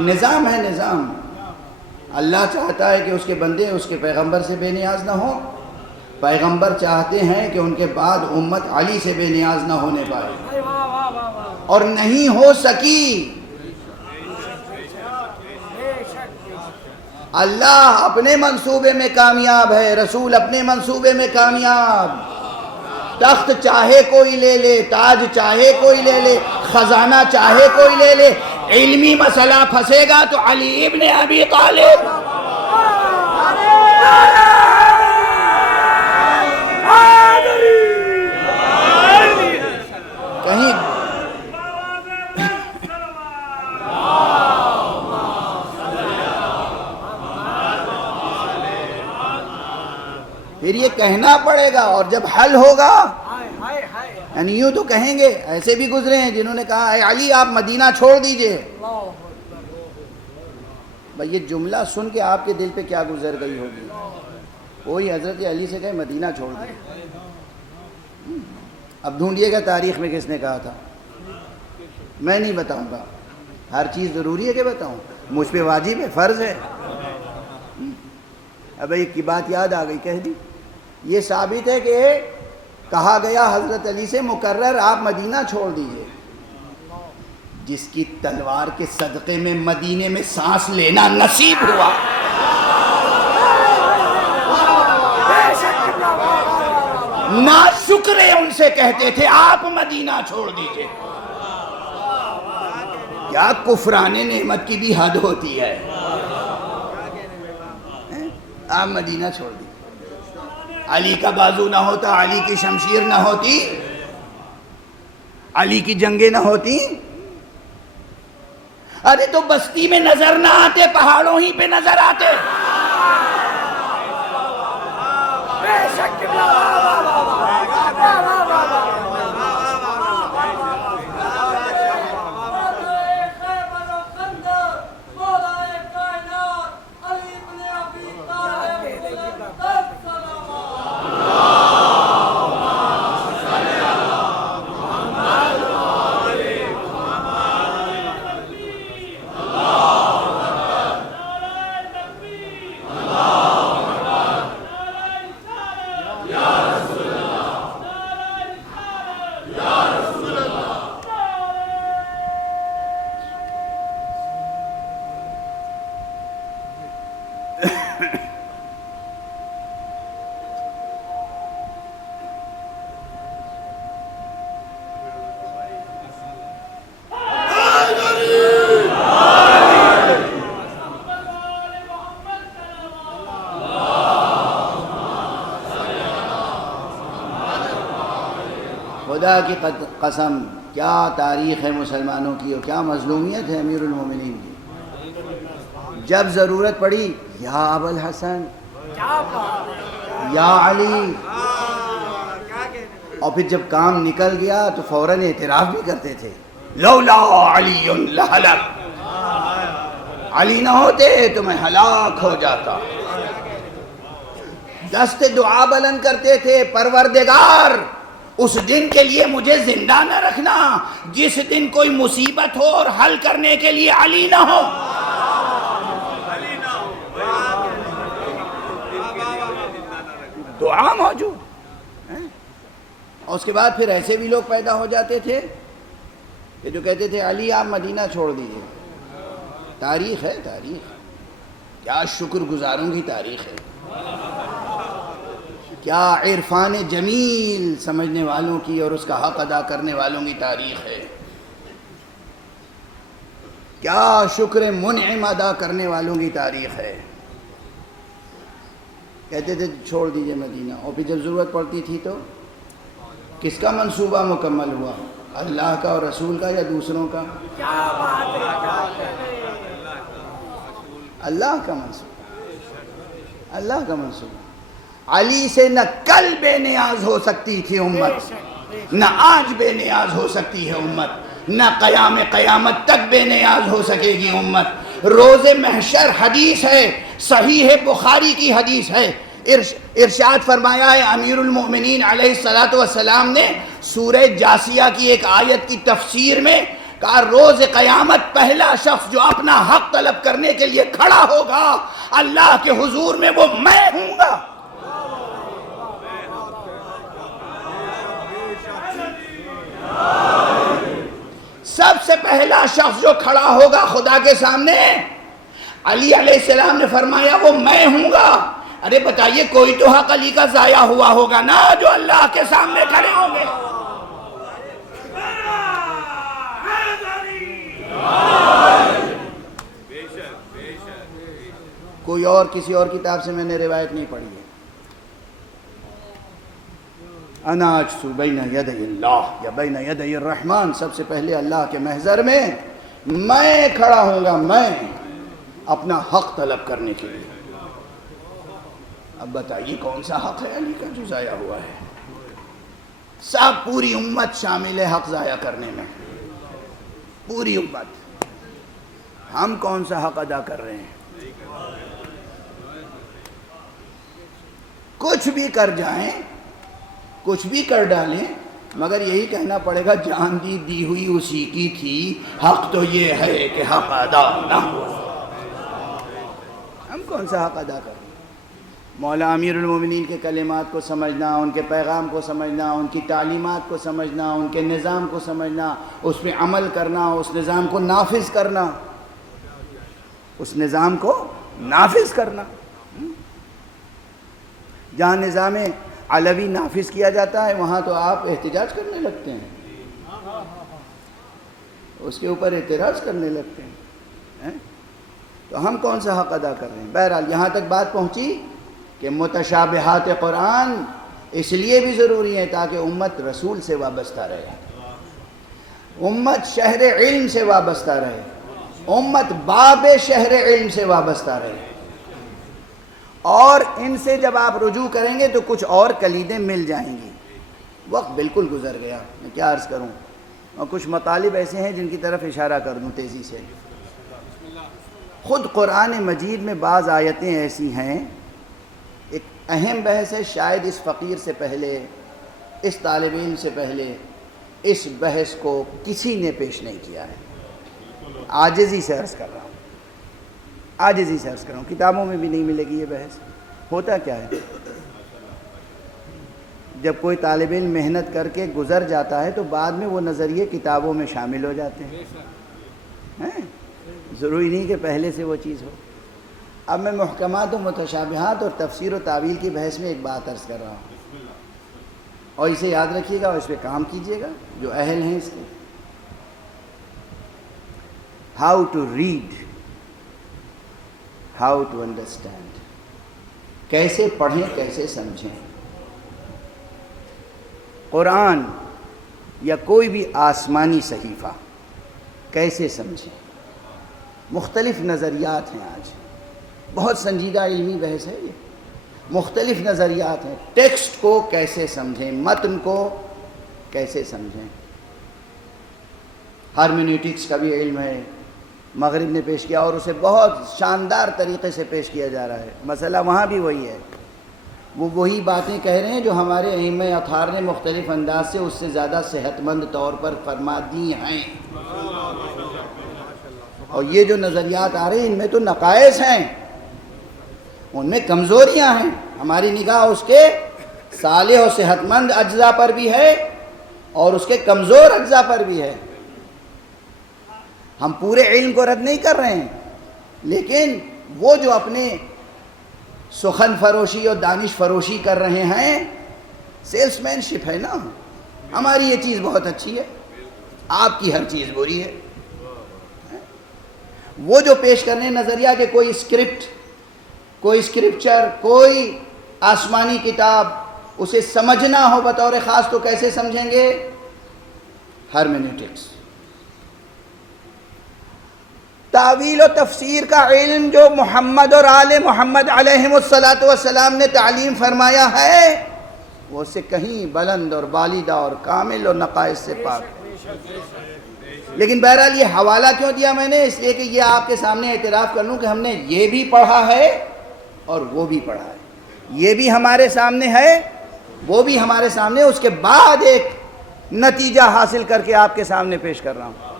نظام ہے، نظام اللہ چاہتا ہے کہ اس کے بندے اس کے پیغمبر سے بے نیاز نہ ہوں، پیغمبر چاہتے ہیں کہ ان کے بعد امت علی سے بے نیاز نہ ہونے پائے، اور نہیں ہو سکی۔ اللہ اپنے منصوبے میں کامیاب ہے، رسول اپنے منصوبے میں کامیاب۔ تخت چاہے کوئی لے لے، تاج چاہے کوئی لے لے، خزانہ چاہے کوئی لے لے، علمی مسئلہ پھنسے گا تو علی ابن ابی طالب۔ کہیں پھر یہ کہنا پڑے گا، اور جب حل ہوگا یعنی یوں تو کہیں گے، ایسے بھی گزرے ہیں جنہوں نے کہا اے علی آپ مدینہ چھوڑ دیجئے۔ بھئی یہ جملہ سن کے آپ کے دل پہ کیا گزر گئی ہوگی؟ کوئی حضرت علی سے کہے مدینہ چھوڑ دیجئے۔ اب ڈھونڈیے گا تاریخ میں کس نے کہا تھا، میں نہیں بتاؤں گا، ہر چیز ضروری ہے کہ بتاؤں، مجھ پہ واجب ہے، فرض ہے۔ اب ایک کی بات یاد آ گئی، کہہ دی۔ یہ ثابت ہے کہ کہا گیا حضرت علی سے مقرر آپ مدینہ چھوڑ دیجئے۔ جس کی تلوار کے صدقے میں مدینے میں سانس لینا نصیب ہوا، ناشکرے ان سے کہتے تھے آپ مدینہ چھوڑ دیجئے۔ کیا کفران نعمت کی بھی حد ہوتی ہے، آپ مدینہ چھوڑ دیجئے۔ علی کا بازو نہ ہوتا، علی کی شمشیر نہ ہوتی، علی کی جنگیں نہ ہوتی، ارے تو بستی میں نظر نہ آتے، پہاڑوں ہی پہ نظر آتے۔ خدا کی قسم کیا تاریخ ہے مسلمانوں کی اور کیا مظلومیت ہے امیر المومنین کی. جب ضرورت پڑی یا ابو الحسن یا علی، اور پھر جب کام نکل گیا تو فوراً اعتراف بھی کرتے تھے لولا علی لہلک، علی نہ ہوتے تو میں ہلاک ہو جاتا. دست دعا بلند کرتے تھے پروردگار اس دن کے لیے مجھے زندہ نہ رکھنا جس دن کوئی مصیبت ہو اور حل کرنے کے لیے علی نہ ہو. دعا موجود ہے. اور اس کے بعد پھر ایسے بھی لوگ پیدا ہو جاتے تھے کہ جو کہتے تھے علی آپ مدینہ چھوڑ دیجئے. تاریخ ہے، تاریخ کیا شکر گزاروں کی تاریخ ہے، کیا عرفان جمیل سمجھنے والوں کی اور اس کا حق ادا کرنے والوں کی تاریخ ہے، کیا شکر منعم ادا کرنے والوں کی تاریخ ہے. کہتے تھے چھوڑ دیجئے مدینہ، اور پھر جب ضرورت پڑتی تھی تو کس کا منصوبہ مکمل ہوا؟ اللہ کا اور رسول کا یا دوسروں کا؟ اللہ کا منصوبہ، اللہ کا منصوبہ. علی سے نہ کل بے نیاز ہو سکتی تھی امت، نہ آج بے نیاز ہو سکتی ہے امت، نہ قیام قیامت تک بے نیاز ہو سکے گی امت. روز محشر حدیث ہے، صحیح بخاری کی حدیث ہے، ارشاد فرمایا ہے امیر المؤمنین علیہ السلام نے سورہ جاسیہ کی ایک آیت کی تفسیر میں کہا روز قیامت پہلا شخص جو اپنا حق طلب کرنے کے لیے کھڑا ہوگا اللہ کے حضور میں وہ میں ہوں گا. سب سے پہلا شخص جو کھڑا ہوگا خدا کے سامنے علی علیہ السلام نے فرمایا وہ میں ہوں گا. ارے بتائیے کوئی تو حق علی کا ضائع ہوا ہوگا نا جو اللہ کے سامنے کھڑے ہوں گے. کوئی اور کسی اور کتاب سے میں نے روایت نہیں پڑھی ہے. انا اجسو بین یدی اللہ یا بین یدی الرحمن، سب سے پہلے اللہ کے محضر میں کھڑا ہوں گا، میں اپنا حق طلب کرنے کے لیے. اب بتائیے کون سا حق ہے علی کا جو ضائع ہوا ہے؟ سب پوری امت شامل ہے حق ضائع کرنے میں، پوری امت. ہم کون سا حق ادا کر رہے ہیں؟ کچھ بھی کر جائیں، کچھ بھی کر ڈالیں، مگر یہی کہنا پڑے گا جان دی ہوئی اسی کی تھی، حق تو یہ ہے کہ حق ادا نہ ہو. ہم کون سا حق ادا کر رہے ہیں؟ مولا امیر المومنین کے کلمات کو سمجھنا، ان کے پیغام کو سمجھنا، ان کی تعلیمات کو سمجھنا، ان کے نظام کو سمجھنا، اس پہ عمل کرنا، اس نظام کو نافذ کرنا، اس نظام کو نافذ کرنا. جہاں نظام علوی نافذ کیا جاتا ہے وہاں تو آپ احتجاج کرنے لگتے ہیں، اس کے اوپر اعتراض کرنے لگتے ہیں. تو ہم کون سا حق ادا کر رہے ہیں؟ بہرحال یہاں تک بات پہنچی کہ متشابہات قرآن اس لیے بھی ضروری ہیں تاکہ امت رسول سے وابستہ رہے، امت شہر علم سے وابستہ رہے، امت باب شہر علم سے وابستہ رہے. اور ان سے جب آپ رجوع کریں گے تو کچھ اور کلیدیں مل جائیں گی. وقت بالکل گزر گیا، میں کیا عرض کروں، اور کچھ مطالب ایسے ہیں جن کی طرف اشارہ کر دوں تیزی سے. خود قرآن مجید میں بعض آیتیں ایسی ہیں، ایک اہم بحث ہے، شاید اس فقیر سے پہلے، اس طالب علم سے پہلے اس بحث کو کسی نے پیش نہیں کیا ہے. عاجزی سے عرض کر رہا ہوں، عاجزی سے عرض کر رہا ہوں، کتابوں میں بھی نہیں ملے گی یہ بحث. ہوتا کیا ہے، جب کوئی طالب علم محنت کر کے گزر جاتا ہے تو بعد میں وہ نظریے کتابوں میں شامل ہو جاتے ہیں. ضروری نہیں کہ پہلے سے وہ چیز ہو. اب میں محکمات و متشابہات اور تفسیر و تعویل کی بحث میں ایک بات عرض کر رہا ہوں، اور اسے یاد رکھیے گا اور اس پہ کام کیجیے گا جو اہل ہیں اس کے. How to read, how to understand, کیسے پڑھیں کیسے سمجھیں. قرآن یا کوئی بھی آسمانی صحیفہ کیسے سمجھیں؟ مختلف نظریات ہیں، آج بہت سنجیدہ علمی بحث ہے یہ، مختلف نظریات ہیں، ٹیکسٹ کو کیسے سمجھیں، متن کو کیسے سمجھیں۔ ہارمینیوٹکس کا بھی علم ہے، مغرب نے پیش کیا اور اسے بہت شاندار طریقے سے پیش کیا جا رہا ہے، مسئلہ وہاں بھی وہی ہے، وہ وہی باتیں کہہ رہے ہیں جو ہمارے ائمہ اطہار نے مختلف انداز سے اس سے زیادہ صحت مند طور پر فرما دی ہیں۔ اور یہ جو نظریات آ رہے ہیں ان میں تو نقائص ہیں، ان میں کمزوریاں ہیں، ہماری نگاہ اس کے صالح و صحت مند اجزاء پر بھی ہے اور اس کے کمزور اجزاء پر بھی ہے۔ ہم پورے علم کو رد نہیں کر رہے ہیں، لیکن وہ جو اپنے سخن فروشی اور دانش فروشی کر رہے ہیں، سیلس مین شپ ہے نا، ہماری یہ چیز بہت اچھی ہے، آپ کی ہر چیز بری ہے۔ وہ جو پیش کرنے نظریہ کہ کوئی اسکرپٹ، کوئی اسکرپچر، کوئی آسمانی کتاب اسے سمجھنا ہو بطور خاص تو کیسے سمجھیں گے؟ ہرمینیوٹکس۔ تعویل و تفسیر کا علم جو محمد اور آل محمد علیہم السلام نے تعلیم فرمایا ہے، وہ اس سے کہیں بلند اور بالیدہ اور کامل اور نقائص سے پاک ہے۔ لیکن بہرحال یہ حوالہ کیوں دیا میں نے؟ اس لیے کہ یہ آپ کے سامنے اعتراف کر لوں کہ ہم نے یہ بھی پڑھا ہے اور وہ بھی پڑھا ہے، یہ بھی ہمارے سامنے ہے، وہ بھی ہمارے سامنے، اس کے بعد ایک نتیجہ حاصل کر کے آپ کے سامنے پیش کر رہا ہوں۔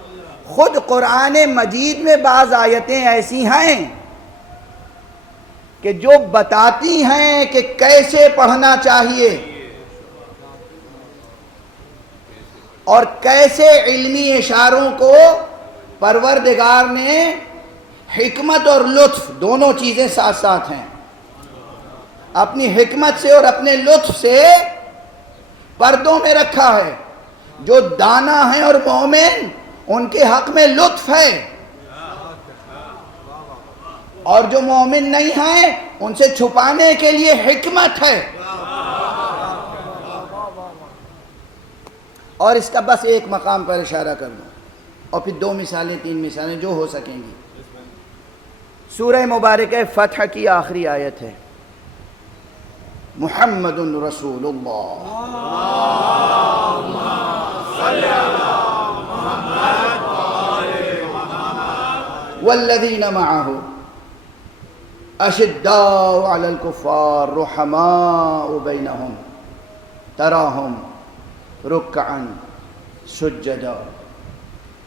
خود قرآن مجید میں بعض آیتیں ایسی ہیں کہ جو بتاتی ہیں کہ کیسے پڑھنا چاہیے اور کیسے علمی اشاروں کو پروردگار نے حکمت اور لطف دونوں چیزیں ساتھ ساتھ ہیں، اپنی حکمت سے اور اپنے لطف سے پردوں میں رکھا ہے۔ جو دانا ہیں اور مومن ان کے حق میں لطف ہے، اور جو مومن نہیں ہیں ان سے چھپانے کے لیے حکمت ہے۔ اور اس کا بس ایک مقام پر اشارہ کر دوں اور پھر 2 مثالیں 3 مثالیں جو ہو سکیں گی۔ سورہ مبارکہ فتح کی آخری آیت ہے، محمد رسول اللہ والذین معہ اشداء علی الکفار رحماء بینہم تراہم رکعا سجدا۔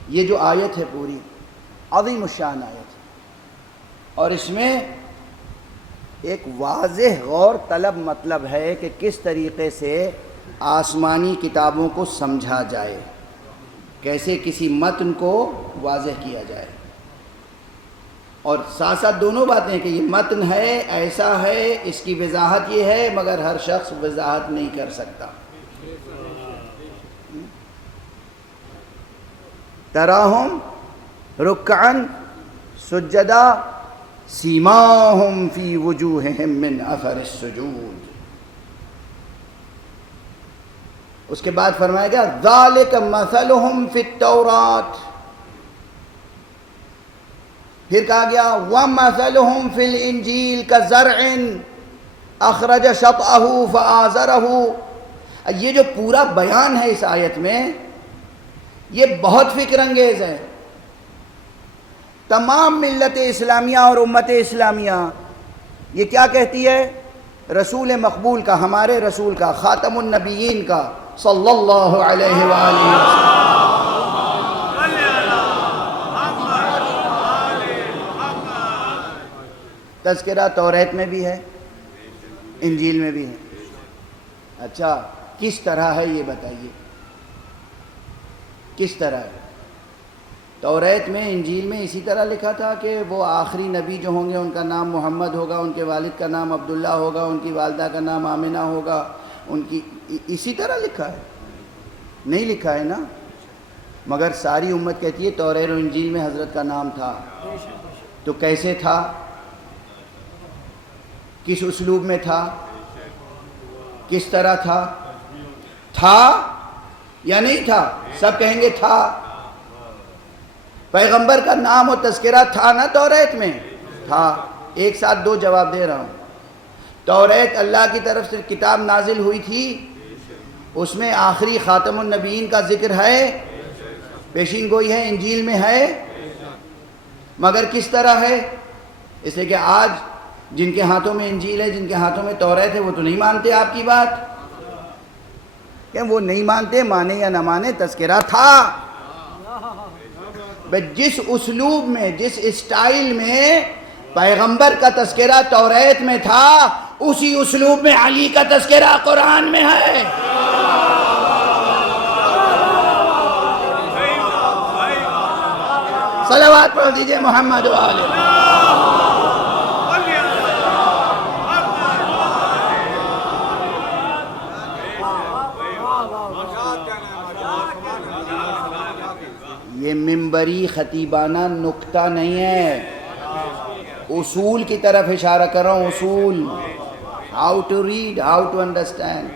یہ جو آیت ہے پوری عظیم الشان آیت ہے، اور اس میں ایک واضح غور طلب مطلب ہے کہ کس طریقے سے آسمانی کتابوں کو سمجھا جائے، کیسے کسی متن کو واضح کیا جائے، اور ساتھ ساتھ دونوں باتیں کہ یہ متن ہے، ایسا ہے، اس کی وضاحت یہ ہے، مگر ہر شخص وضاحت نہیں کر سکتا۔ تراہم رکعا سجدا سیماہم فی وجوہہم من اثر السجود۔ اس کے بعد فرمایا گیا ذالک مثلہم فی التوراۃ، پھر کہا گیا وَمَثَلُهُمْ فِي الْإِنْجِيلِ كَزَرْعٍ أَخْرَجَ شَطْأَهُ فَآزَرَهُ۔ یہ جو پورا بیان ہے اس آیت میں یہ بہت فکر انگیز ہے۔ تمام ملت اسلامیہ اور امت اسلامیہ یہ کیا کہتی ہے؟ رسول مقبول کا، ہمارے رسول کا، خاتم النبیین کا صلی اللہ علیہ وآلہ وسلم تذکرہ توریت میں بھی ہے، انجیل میں بھی ہے۔ اچھا کس طرح ہے یہ بتائیے، کس طرح ہے؟ توریت میں، انجیل میں اسی طرح لکھا تھا کہ وہ آخری نبی جو ہوں گے ان کا نام محمد ہوگا، ان کے والد کا نام عبداللہ ہوگا، ان کی والدہ کا نام آمنہ ہوگا، ان کی اسی طرح لکھا ہے؟ نہیں لکھا ہے نا، مگر ساری امت کہتی ہے توریت و انجیل میں حضرت کا نام تھا۔ تو کیسے تھا، کس اسلوب میں تھا، کس طرح تھا؟ یا نہیں تھا؟ سب کہیں گے تھا۔ پیغمبر کا نام و تذکرہ تھا نا توریت میں؟ تھا۔ ایک ساتھ دو جواب دے رہا ہوں۔ توریت اللہ کی طرف سے کتاب نازل ہوئی تھی، اس میں آخری خاتم النبیین کا ذکر ہے، پیشین گوئی ہے، انجیل میں ہے، مگر کس طرح ہے؟ اس لیے کہ آج جن کے ہاتھوں میں انجیل ہے، جن کے ہاتھوں میں توریت ہے، وہ تو نہیں مانتے آپ کی بات، کہ وہ نہیں مانتے، مانے یا نہ مانے، تذکرہ تھا۔ جس اسلوب میں، جس اسٹائل میں پیغمبر کا تذکرہ توریت میں تھا، اسی اسلوب میں علی کا تذکرہ قرآن میں ہے۔ صلوات پڑھ دیجئے محمد و آلہ۔ یہ منبری خطیبانہ نکتہ نہیں ہے، اصول کی طرف اشارہ کر رہا ہوں، اصول۔ How to read, how to understand,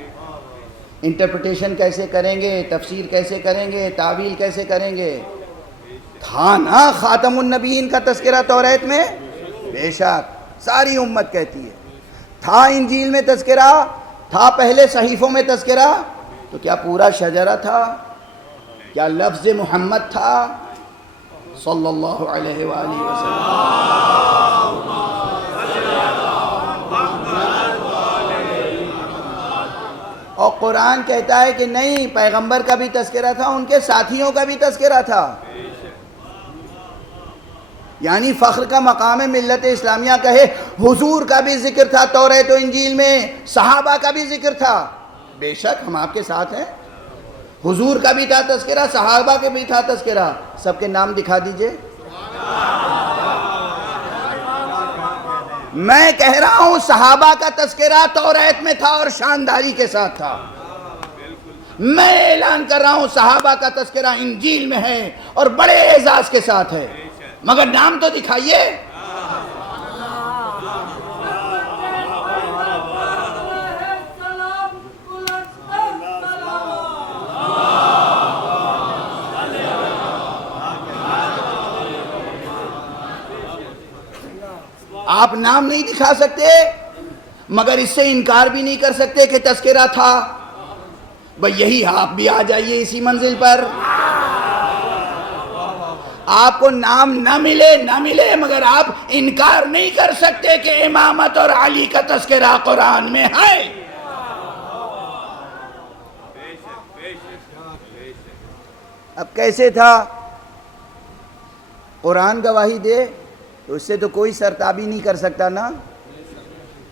interpretation کیسے کریں گے، تفسیر کیسے کریں گے، تعویل کیسے کریں گے۔ تھا نا خاتم النبیین کا تذکرہ توریت میں؟ بے شک، ساری امت کہتی ہے۔ تھا انجیل میں تذکرہ، تھا پہلے صحیفوں میں تذکرہ، تو کیا پورا شجرہ تھا؟ کیا لفظ محمد تھا صلی اللہ علیہ وآلہ وسلم؟ اور قرآن کہتا ہے کہ نہیں، پیغمبر کا بھی تذکرہ تھا، ان کے ساتھیوں کا بھی تذکرہ تھا۔ یعنی فخر کا مقام ملت اسلامیہ کہے حضور کا بھی ذکر تھا توریت و انجیل میں، صحابہ کا بھی ذکر تھا۔ بے شک ہم آپ کے ساتھ ہیں، حضور کا بھی تھا تذکرہ، صحابہ کے بھی تھا تذکرہ۔ سب کے نام دکھا دیجئے۔ میں کہہ رہا ہوں صحابہ کا تذکرہ توریت میں تھا اور شانداری کے ساتھ تھا۔ میں اعلان کر رہا ہوں صحابہ کا تذکرہ انجیل میں ہے اور بڑے اعزاز کے ساتھ ہے، مگر نام تو دکھائیے۔ آپ نام نہیں دکھا سکتے، مگر اس سے انکار بھی نہیں کر سکتے کہ تذکرہ تھا۔ بھئی یہی آپ بھی آ جائیے اسی منزل پر۔ آپ کو نام نہ ملے مگر آپ انکار نہیں کر سکتے کہ امامت اور علی کا تذکرہ قرآن میں ہے۔ اب کیسے تھا؟ قرآن گواہی دے تو اس سے تو کوئی سرتابی نہیں کر سکتا نا۔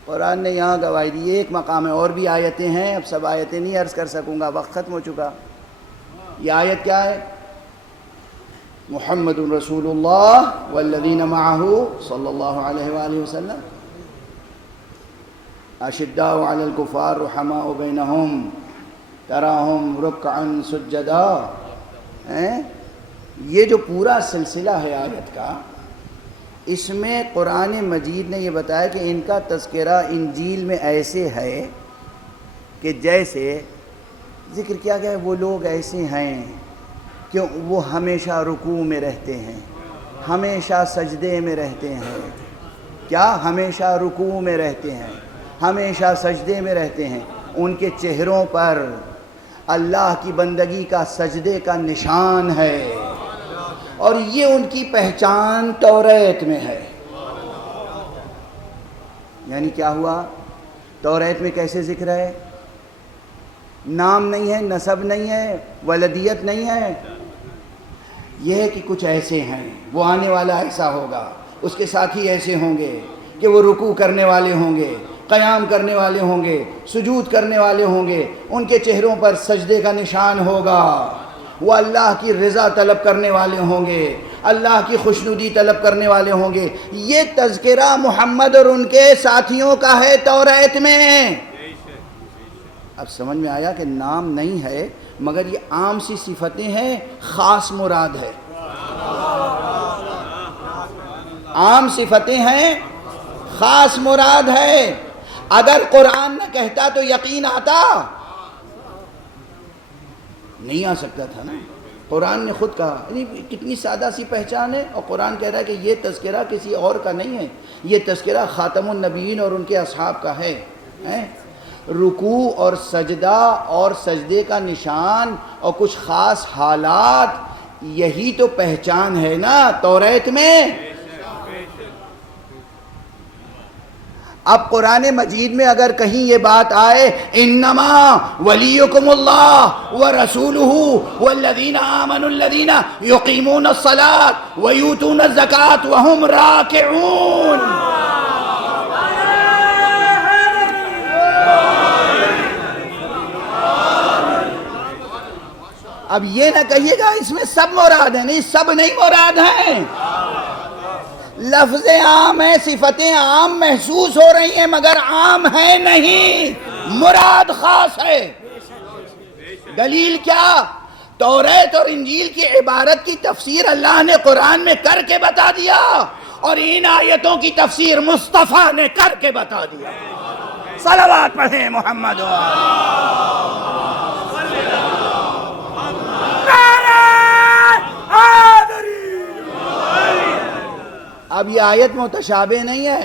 قرآن نے یہاں گواہی دی، ایک مقام ہے، اور بھی آیتیں ہیں، اب سب آیتیں نہیں عرض کر سکوں گا، وقت ختم ہو چکا۔ یہ آیت کیا ہے؟ محمد رسول اللہ والذین معہ صلی اللہ علیہ وآلہ وسلم اشداء علی الکفار رحماء بینہم تراہم رکعا سجدا۔ یہ جو پورا سلسلہ ہے آیت کا، اس میں قرآن مجید نے یہ بتایا کہ ان کا تذکرہ انجیل میں ایسے ہے کہ جیسے ذکر کیا گیا ہے وہ لوگ ایسے ہیں کہ وہ ہمیشہ رکوع میں رہتے ہیں، ہمیشہ سجدے میں رہتے ہیں۔ کیا؟ ہمیشہ رکوع میں رہتے ہیں، ہمیشہ سجدے میں رہتے ہیں۔ ان کے چہروں پر اللہ کی بندگی کا سجدے کا نشان ہے، اور یہ ان کی پہچان توریت میں ہے۔ یعنی کیا ہوا؟ توریت میں کیسے ذکر ہے؟ نام نہیں ہے، نسب نہیں ہے، ولدیت نہیں ہے، یہ ہے کہ کچھ ایسے ہیں، وہ آنے والا ایسا ہوگا، اس کے ساتھی ایسے ہوں گے کہ وہ رکوع کرنے والے ہوں گے، قیام کرنے والے ہوں گے، سجود کرنے والے ہوں گے، ان کے چہروں پر سجدے کا نشان ہوگا، وہ اللہ کی رضا طلب کرنے والے ہوں گے، اللہ کی خوشنودی طلب کرنے والے ہوں گے۔ یہ تذکرہ محمد اور ان کے ساتھیوں کا ہے توریت میں۔ اب سمجھ میں آیا کہ نام نہیں ہے مگر یہ عام سی صفتیں ہیں، خاص مراد ہے۔ عام صفتیں ہیں، خاص مراد ہے۔ اگر قرآن نہ کہتا تو یقین آتا؟ نہیں آ سکتا تھا نا. قرآن نے خود کہا. کتنی سادہ سی پہچان ہے, اور قرآن کہہ رہا ہے کہ یہ تذکرہ کسی اور کا نہیں ہے, یہ تذکرہ خاتم النبیین اور ان کے اصحاب کا ہے. رکوع اور سجدہ اور سجدے کا نشان اور کچھ خاص حالات, یہی تو پہچان ہے نا توریت میں. اب قرآن مجید میں اگر کہیں یہ بات آئے انما ولیکم اللہ ورسولہ والذین آمنوا الذین یقیمون الصلاۃ ویؤتون الزکاۃ وہم راکعون, اب یہ نہ کہیے گا اس میں سب مراد ہیں. نہیں, سب نہیں مراد ہیں. لفظ عام ہے, صفتیں عام محسوس ہو رہی ہیں مگر عام ہے نہیں, مراد خاص ہے. دلیل کیا؟ توریت اور انجیل کی عبارت کی تفسیر اللہ نے قرآن میں کر کے بتا دیا, اور ان آیتوں کی تفسیر مصطفیٰ نے کر کے بتا دیا. صلوات پڑھیں محمد. اب یہ آیت متشابہ نہیں ہے,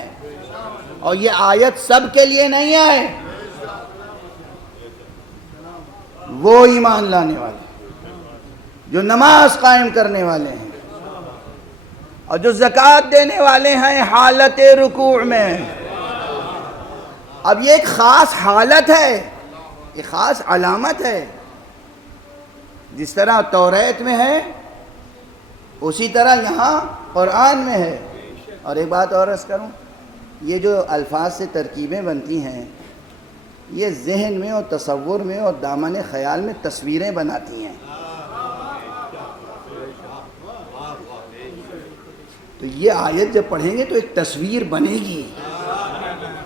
اور یہ آیت سب کے لیے نہیں ہے. وہ ایمان لانے والے جو نماز قائم کرنے والے ہیں اور جو زکوٰۃ دینے والے ہیں حالت رکوع میں. اب یہ ایک خاص حالت ہے, ایک خاص علامت ہے. جس طرح توریت میں ہے اسی طرح یہاں قرآن میں ہے. اور ایک بات اور عرض کروں, یہ جو الفاظ سے ترکیبیں بنتی ہیں یہ ذہن میں اور تصور میں اور دامن خیال میں تصویریں بناتی ہیں. تو یہ آیت جب پڑھیں گے تو ایک تصویر بنے گی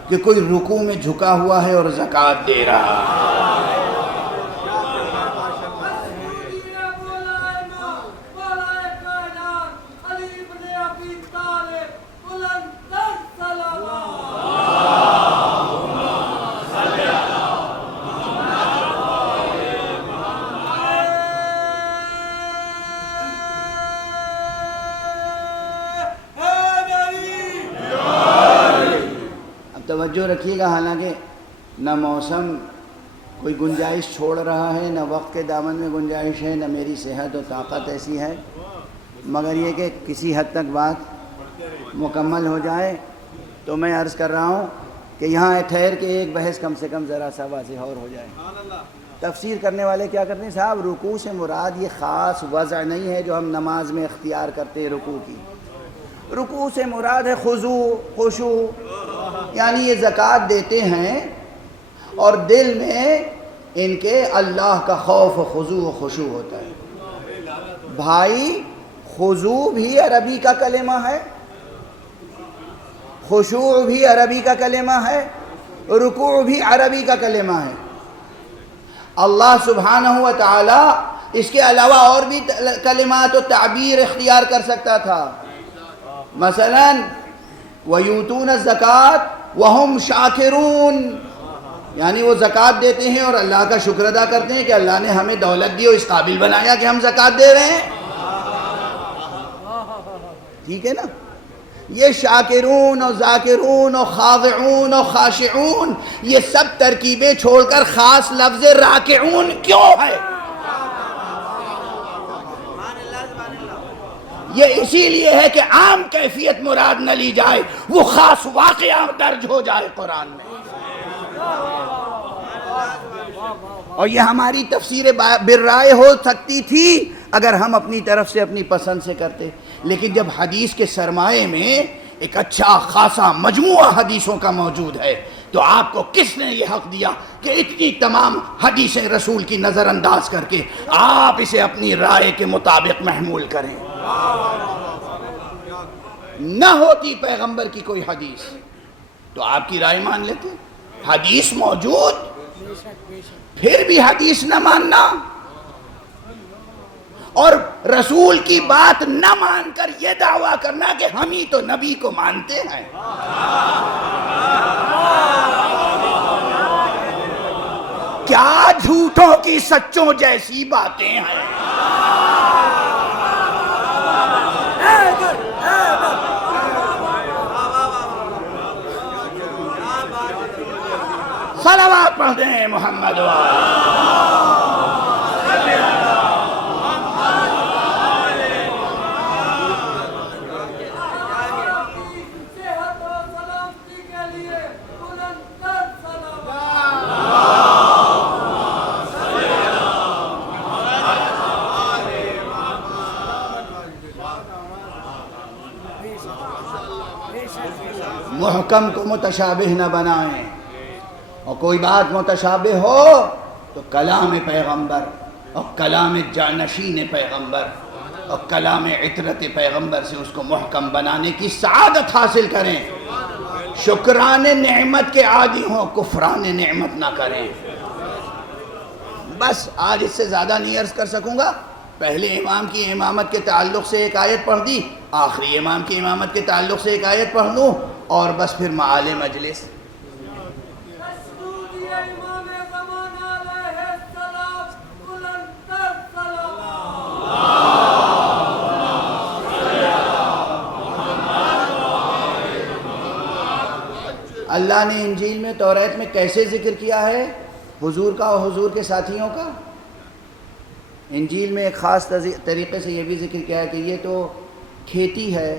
کہ کوئی رکوع میں جھکا ہوا ہے اور زکوٰۃ دے رہا ہے. توجہ رکھیے گا, حالانکہ نہ موسم کوئی گنجائش چھوڑ رہا ہے, نہ وقت کے دامن میں گنجائش ہے, نہ میری صحت و طاقت ایسی ہے, مگر یہ کہ کسی حد تک بات مکمل ہو جائے تو میں عرض کر رہا ہوں کہ یہاں ٹھہر کے ایک بحث کم سے کم ذرا سا واضح اور ہو جائے. تفسیر کرنے والے کیا کرتے ہیں, صاحب رکوع سے مراد یہ خاص وضع نہیں ہے جو ہم نماز میں اختیار کرتے ہیں. رکوع کی رکوع سے مراد ہے خضوع, خشوع, یعنی یہ زکوٰۃ دیتے ہیں اور دل میں ان کے اللہ کا خوف و خضوع و خشوع ہوتا ہے. بھائی خضوع بھی عربی کا کلمہ ہے, خشوع بھی عربی کا کلمہ ہے, رکوع بھی عربی کا کلمہ ہے. اللہ سبحانہ و تعالی اس کے علاوہ اور بھی کلمات و تعبیر اختیار کر سکتا تھا. مثلا وَيُؤْتُونَ الزَّكَاةَ وَهُمْ شَاكِرُونَ, یعنی وہ زکوٰۃ دیتے ہیں اور اللہ کا شکر ادا کرتے ہیں کہ اللہ نے ہمیں دولت دی اور اس قابل بنایا کہ ہم زکوٰۃ دے رہے ہیں. ٹھیک ہے نا. یہ شاکرون اور ذاکرون اور خاضعون اور خاشعون یہ سب ترکیبیں چھوڑ کر خاص لفظ راکعون کیوں ہے؟ یہ اسی لیے ہے کہ عام کیفیت مراد نہ لی جائے, وہ خاص واقعہ درج ہو جائے قرآن میں. اور یہ ہماری تفسیر بالرائے ہو سکتی تھی اگر ہم اپنی طرف سے اپنی پسند سے کرتے, لیکن جب حدیث کے سرمایے میں ایک اچھا خاصا مجموعہ حدیثوں کا موجود ہے تو آپ کو کس نے یہ حق دیا کہ اتنی تمام حدیثیں رسول کی نظر انداز کر کے آپ اسے اپنی رائے کے مطابق محمول کریں؟ نہ ہوتی پیغمبر کی کوئی حدیث تو آپ کی رائے مان لیتے. حدیث موجود پھر بھی حدیث نہ ماننا اور رسول کی بات نہ مان کر یہ دعویٰ کرنا کہ ہم ہی تو نبی کو مانتے ہیں. کیا جھوٹوں کی سچوں جیسی باتیں ہیں. صلوات پڑھ دیں محمد محکم کو متشابہ نہ بنائیں، اور کوئی بات متشابہ ہو تو کلام پیغمبر اور کلام جانشین پیغمبر اور کلام عطرت پیغمبر سے اس کو محکم بنانے کی سعادت حاصل کریں. شکران نعمت کے عادی ہوں، کفران نعمت نہ کریں. بس آج اس سے زیادہ نہیں عرض کر سکوں گا. پہلے امام کی امامت کے تعلق سے ایک آیت پڑھ دی، آخری امام کی امامت کے تعلق سے ایک آیت پڑھ دوں، اور بس پھر معال مجلس. اللہ نے انجیل میں توریت میں کیسے ذکر کیا ہے حضور کا اور حضور کے ساتھیوں کا؟ انجیل میں ایک خاص طریقے سے یہ بھی ذکر کیا ہے کہ یہ تو کھیتی ہے،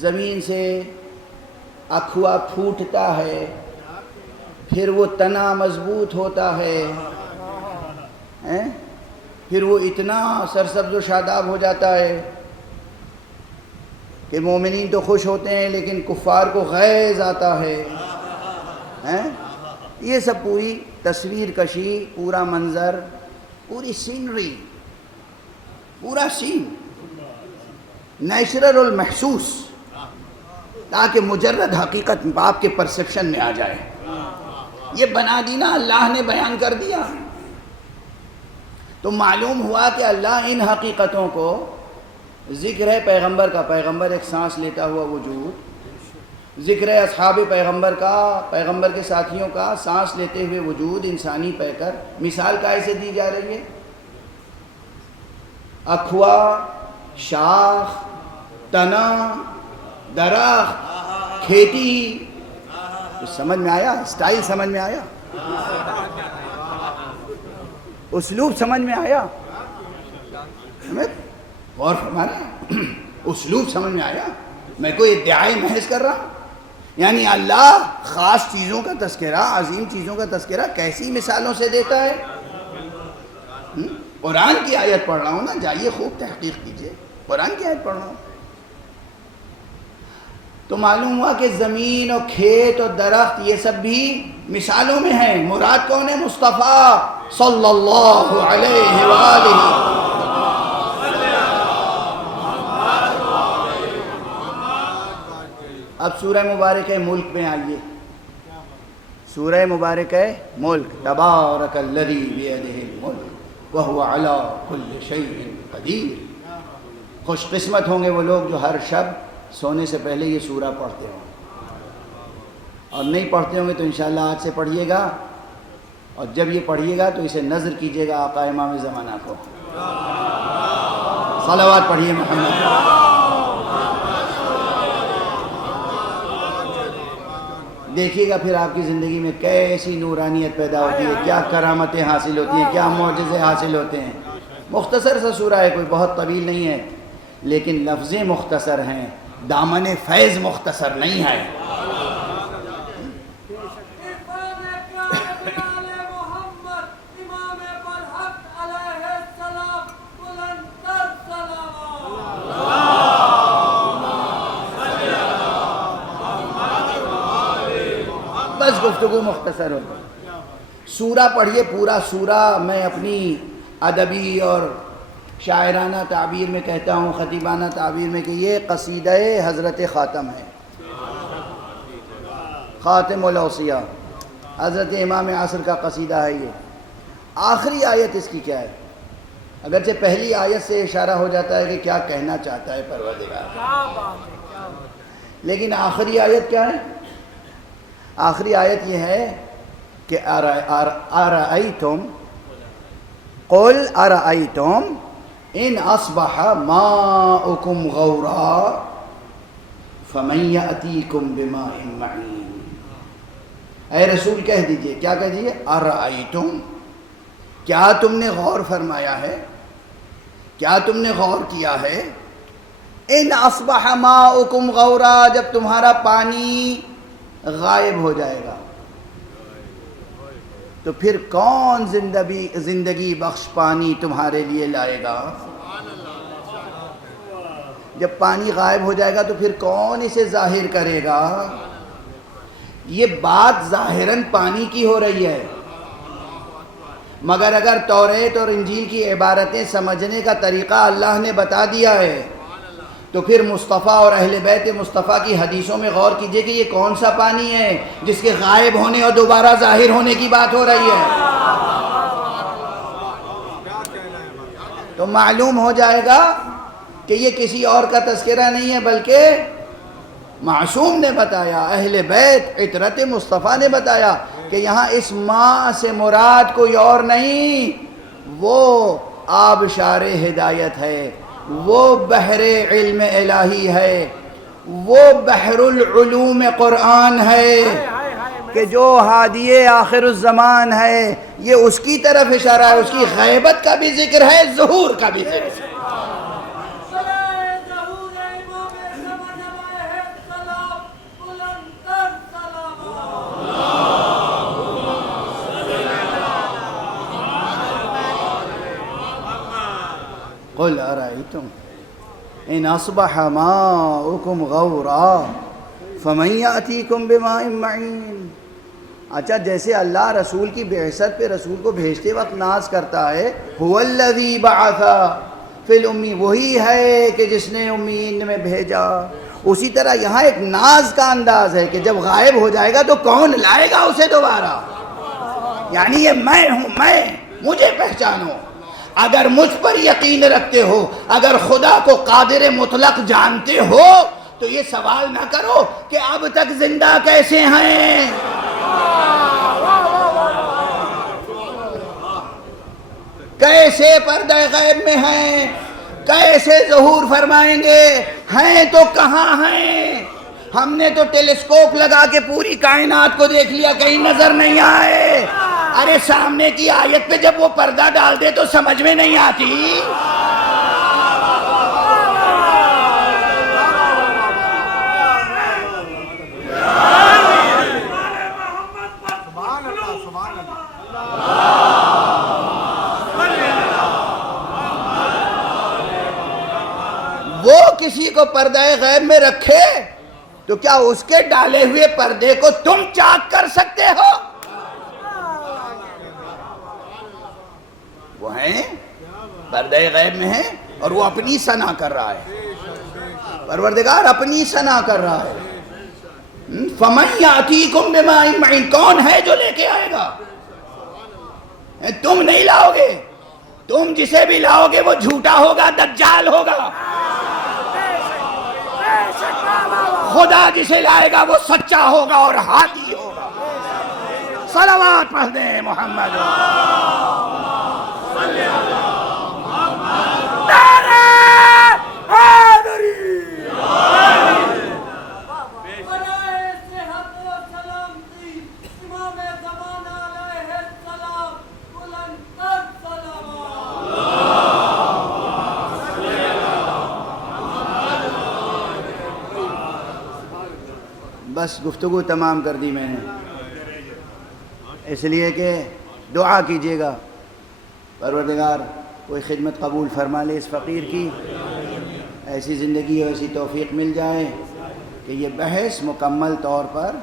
زمین سے اکھوا پھوٹتا ہے، پھر وہ تنا مضبوط ہوتا ہے، پھر وہ اتنا سرسبز و شاداب ہو جاتا ہے کہ مومنین تو خوش ہوتے ہیں لیکن کفار کو غیظ آتا ہے. یہ سب پوری تصویر کشی، پورا منظر، پوری سینری، پورا سین نیچرل اور محسوس، تاکہ مجرد حقیقت آپ کے پرسیپشن میں آ جائے. یہ بنا دی نا اللہ نے، بیان کر دیا تو معلوم ہوا کہ اللہ ان حقیقتوں کو، ذکر ہے پیغمبر کا، پیغمبر ایک سانس لیتا ہوا وجود، ذکر ہے اصحاب پیغمبر کا، پیغمبر کے ساتھیوں کا سانس لیتے ہوئے وجود انسانی پہ کر. مثال کیسے دی جا رہی ہے؟ اکھوا، شاخ، تنا، درخت، کھیتی. سمجھ میں آیا؟ اسٹائل سمجھ میں آیا؟ اسلوب سمجھ میں آیا؟ غور فرمانا، اسلوب سمجھ میں آیا؟ میں کوئی ادعائی محض کر رہا ہوں؟ یعنی اللہ خاص چیزوں کا تذکرہ، عظیم چیزوں کا تذکرہ کیسی مثالوں سے دیتا ہے. قرآن کی آیت پڑھ رہا ہوں نا، جائیے خوب تحقیق کیجئے، قرآن کی آیت پڑھ رہا ہوں. تو معلوم ہوا کہ زمین اور کھیت اور درخت یہ سب بھی مثالوں میں ہیں. مراد کون ہے؟ مصطفیٰ صلی اللہ علیہ وآلہ. اب سورہ مبارک ملک میں آئیے. سورہ مبارک ملک، تبارک الذی بیدہ الملک وہو علی کل شیء قدیر. خوش قسمت ہوں گے وہ لوگ جو ہر شب سونے سے پہلے یہ سورہ پڑھتے ہوں، اور نہیں پڑھتے ہوں گے تو انشاءاللہ آج سے پڑھیے گا، اور جب یہ پڑھیے گا تو اسے نظر کیجیے گا آقا امام زمانہ کو. صلوات پڑھیے محمد. دیکھیے گا پھر آپ کی زندگی میں کیسی نورانیت پیدا ہوتی ہے، کیا کرامتیں حاصل ہوتی ہیں، کیا معجزے حاصل ہوتے ہیں. مختصر سا سورہ ہے، کوئی بہت طویل نہیں ہے، لیکن لفظیں مختصر ہیں، دامن فیض مختصر نہیں ہے. بس گفتگو مختصر ہو. سورہ پڑھیے پورا سورہ. میں اپنی ادبی اور شاعرانہ تعبیر میں کہتا ہوں، خطیبانہ تعبیر میں، کہ یہ قصیدہ حضرت خاتم ہے، خاتم الاوصیاء، حضرت امام عصر کا قصیدہ ہے. یہ آخری آیت اس کی کیا ہے؟ اگرچہ پہلی آیت سے اشارہ ہو جاتا ہے کہ کیا کہنا چاہتا ہے پروردگار، لیکن آخری آیت کیا ہے؟ آخری آیت یہ ہے کہ ارأیتم قل ارأیتم ان اصبح ماؤکم غورا فمن یأتیکم بماء معین. اے رسول کہہ دیجئے، کیا کہہ دیجئے؟ ارأیتم، کیا تم نے غور فرمایا ہے، کیا تم نے غور کیا ہے، ان اصبح ماؤکم غورا، جب تمہارا پانی غائب ہو جائے گا تو پھر کون زندگی بخش پانی تمہارے لیے لائے گا؟ جب پانی غائب ہو جائے گا تو پھر کون اسے ظاہر کرے گا؟ یہ بات ظاہراً پانی کی ہو رہی ہے، مگر اگر توریت اور انجیل کی عبارتیں سمجھنے کا طریقہ اللہ نے بتا دیا ہے تو پھر مصطفیٰ اور اہل بیت مصطفیٰ کی حدیثوں میں غور کیجئے کہ یہ کون سا پانی ہے جس کے غائب ہونے اور دوبارہ ظاہر ہونے کی بات ہو رہی ہے. تو معلوم ہو جائے گا کہ یہ کسی اور کا تذکرہ نہیں ہے بلکہ معصوم نے بتایا، اہل بیت عطرت مصطفیٰ نے بتایا کہ یہاں اس ماء سے مراد کوئی اور نہیں، وہ آبشار ہدایت ہے، وہ بحر علم الہی ہے، وہ بحر العلوم قرآن ہے کہ جو ہادی آخر الزمان ہے. یہ اس کی طرف اشارہ ہے، اس کی غیبت کا بھی ذکر ہے، ظہور کا بھی ذکر ہے. قل ارأیتم ان اصبح ماؤکم غورا فمن یأتیکم بماء معین. اچھا، جیسے اللہ رسول کی بعثت پہ رسول کو بھیجتے وقت ناز کرتا ہے، هو الذی بعث فی الامی، وہی ہے کہ جس نے امین میں بھیجا، اسی طرح یہاں ایک ناز کا انداز ہے کہ جب غائب ہو جائے گا تو کون لائے گا اسے دوبارہ. یعنی یہ میں ہوں، میں، مجھے پہچانو. اگر مجھ پر یقین رکھتے ہو، اگر خدا کو قادر مطلق جانتے ہو تو یہ سوال نہ کرو کہ اب تک زندہ کیسے ہیں. کیسے پردہ غیب میں ہیں، کیسے ظہور فرمائیں گے، ہیں تو کہاں ہیں؟ ہم نے تو ٹیلیسکوپ لگا کے پوری کائنات کو دیکھ لیا، کہیں نظر نہیں آئے. ارے سامنے کی آیت پہ جب وہ پردہ ڈال دے تو سمجھ میں نہیں آتی. وہ کسی کو پردہ غیب میں رکھے تو کیا اس کے ڈالے ہوئے پردے کو تم چاک کر سکتے ہو؟ وہ ہیں، پردہ غیب میں ہیں اور وہ اپنی ثنا کر رہا ہے، پروردگار اپنی ثنا کر رہا ہے. فَمَنْ يَأْتِيكُمْ بِمَاءٍ مَعِينٍ، کون ہے جو لے کے آئے گا؟ تم نہیں لاؤ گے، تم جسے بھی لاؤ گے وہ جھوٹا ہوگا، دجال ہوگا. خدا جسے لائے گا وہ سچا ہوگا اور ہادی ہوگا. صلوات پڑھ دیں محمد. بس گفتگو تمام کر دی میں نے، اس لیے کہ دعا کیجیے گا پروردگار کوئی خدمت قبول فرما لے اس فقیر کی، ایسی زندگی اور ایسی توفیق مل جائے کہ یہ بحث مکمل طور پر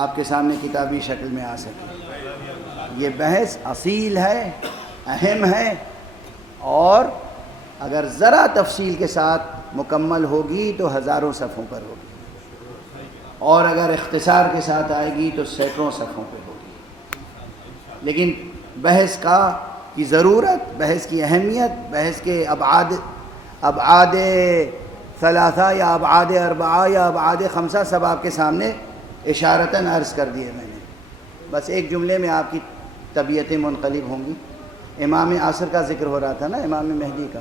آپ کے سامنے کتابی شکل میں آ سکے. یہ بحث اصیل ہے، اہم ہے، اور اگر ذرا تفصیل کے ساتھ مکمل ہوگی تو ہزاروں صفحوں پر ہوگی، اور اگر اختصار کے ساتھ آئے گی تو سینکڑوں صفحوں پہ ہوگی. لیکن بحث کی ضرورت، بحث کی اہمیت، بحث کے ابعاد ثلاثہ یا ابعاد اربعہ یا ابعاد خمسہ سب آپ کے سامنے اشارتاً عرض کر دیے میں نے. بس ایک جملے میں آپ کی طبیعتیں منقلب ہوں گی. امام عصر کا ذکر ہو رہا تھا نا، امام مہدی کا.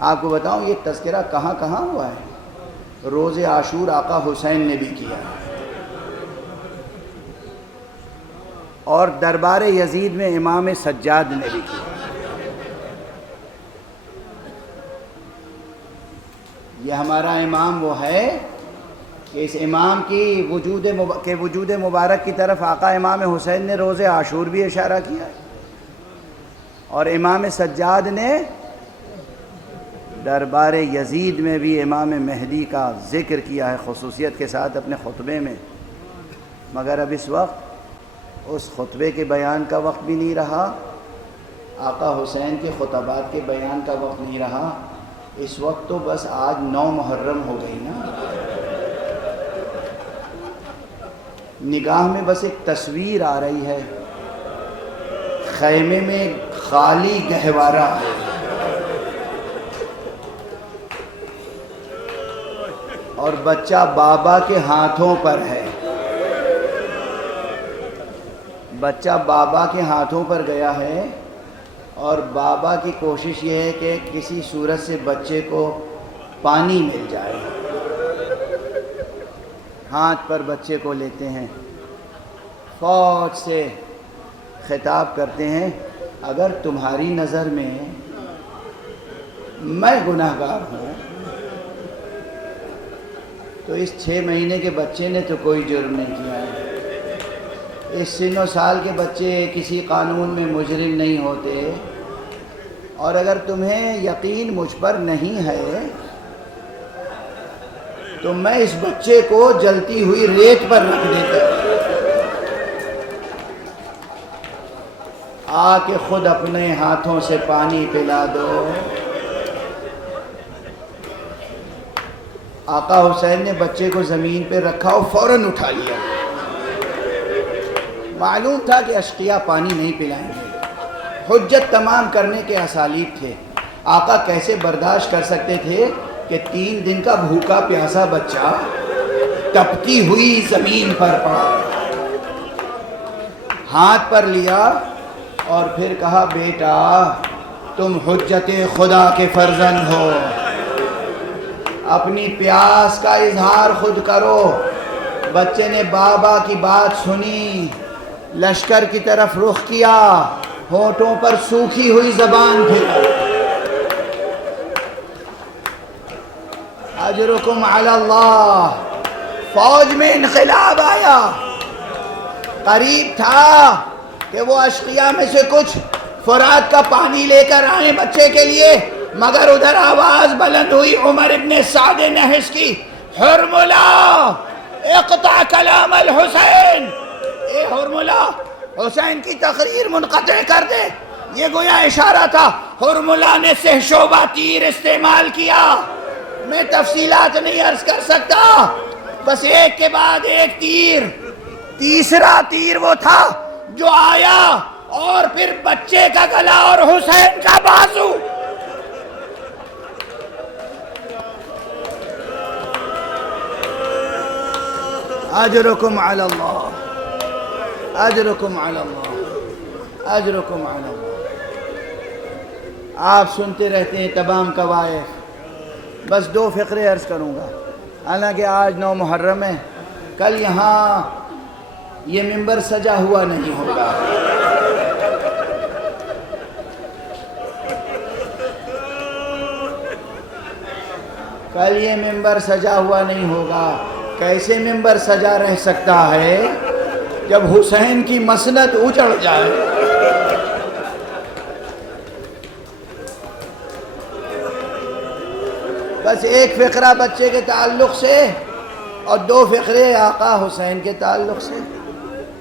آپ کو بتاؤں یہ تذکرہ کہاں کہاں ہوا ہے؟ روز عاشور آقا حسین نے بھی کیا ہے، اور دربار یزید میں امام سجاد نے بھی کیا. یہ ہمارا امام وہ ہے کہ اس امام کی وجود مبارک کی طرف آقا امام حسین نے روز عاشور بھی اشارہ کیا ہے، اور امام سجاد نے دربار یزید میں بھی امام مہدی کا ذکر کیا ہے خصوصیت کے ساتھ اپنے خطبے میں. مگر اب اس وقت اس خطبے کے بیان کا وقت بھی نہیں رہا، آقا حسین کے خطبات کے بیان کا وقت نہیں رہا. اس وقت تو بس آج 9 محرم ہو گئی نا. نگاہ میں بس ایک تصویر آ رہی ہے، خیمے میں خالی گہوارہ ہے، اور بچہ بابا کے ہاتھوں پر ہے. بچہ بابا کے ہاتھوں پر گیا ہے، اور بابا کی کوشش یہ ہے کہ کسی صورت سے بچے کو پانی مل جائے. ہاتھ پر بچے کو لیتے ہیں، فوج سے خطاب کرتے ہیں، اگر تمہاری نظر میں گناہگار ہوں تو اس 6 مہینے کے بچے نے تو کوئی جرم نہیں کیا ہے. اس سن و سال کے بچے کسی قانون میں مجرم نہیں ہوتے، اور اگر تمہیں یقین مجھ پر نہیں ہے تو میں اس بچے کو جلتی ہوئی ریت پر رکھ دیتا ہوں، آ کے خود اپنے ہاتھوں سے پانی پلا دو. آقا حسین نے بچے کو زمین پہ رکھا اور فوراً اٹھا لیا. معلوم تھا کہ اشقیاء پانی نہیں پلائیں گے، حجت تمام کرنے کے اسالیب تھے. آقا کیسے برداشت کر سکتے تھے کہ 3 دن کا بھوکا پیاسا بچہ تپتی ہوئی زمین پر پڑا. ہاتھ پر لیا اور پھر کہا، بیٹا تم حجت خدا کے فرزند ہو، اپنی پیاس کا اظہار خود کرو. بچے نے بابا کی بات سنی، لشکر کی طرف رخ کیا، ہونٹوں پر سوکھی ہوئی زبان پھیلا. اجرکم علی اللہ. فوج میں انقلاب آیا. قریب تھا کہ وہ اشقیاء میں سے کچھ فرات کا پانی لے کر آئیں بچے کے لیے، مگر ادھر آواز بلند ہوئی عمر ابن سعد نحس کی، حرملہ اقطع کلام الحسین. اے حرملہ، حسین کی تقریر منقطع کر دے. یہ گویا اشارہ تھا. حرملہ نے سہشوبہ تیر استعمال کیا. میں تفصیلات نہیں عرض کر سکتا، بس ایک کے بعد ایک تیر. تیسرا تیر وہ تھا جو آیا اور پھر بچے کا گلا اور حسین کا بازو. اجرکم علی اللہ، اجرکم علی اللہ، اجرکم علی اللہ. آپ سنتے رہتے ہیں تمام قوائف. بس 2 فقرے عرض کروں گا. حالانکہ آج 9 محرم ہے، کل یہاں یہ منبر سجا ہوا نہیں ہوگا. کل یہ منبر سجا ہوا نہیں ہوگا. کیسے منبر سجا رہ سکتا ہے جب حسین کی مسند اجڑ جائے؟ بس ایک فقرہ بچے کے تعلق سے اور 2 فقرے آقا حسین کے تعلق سے.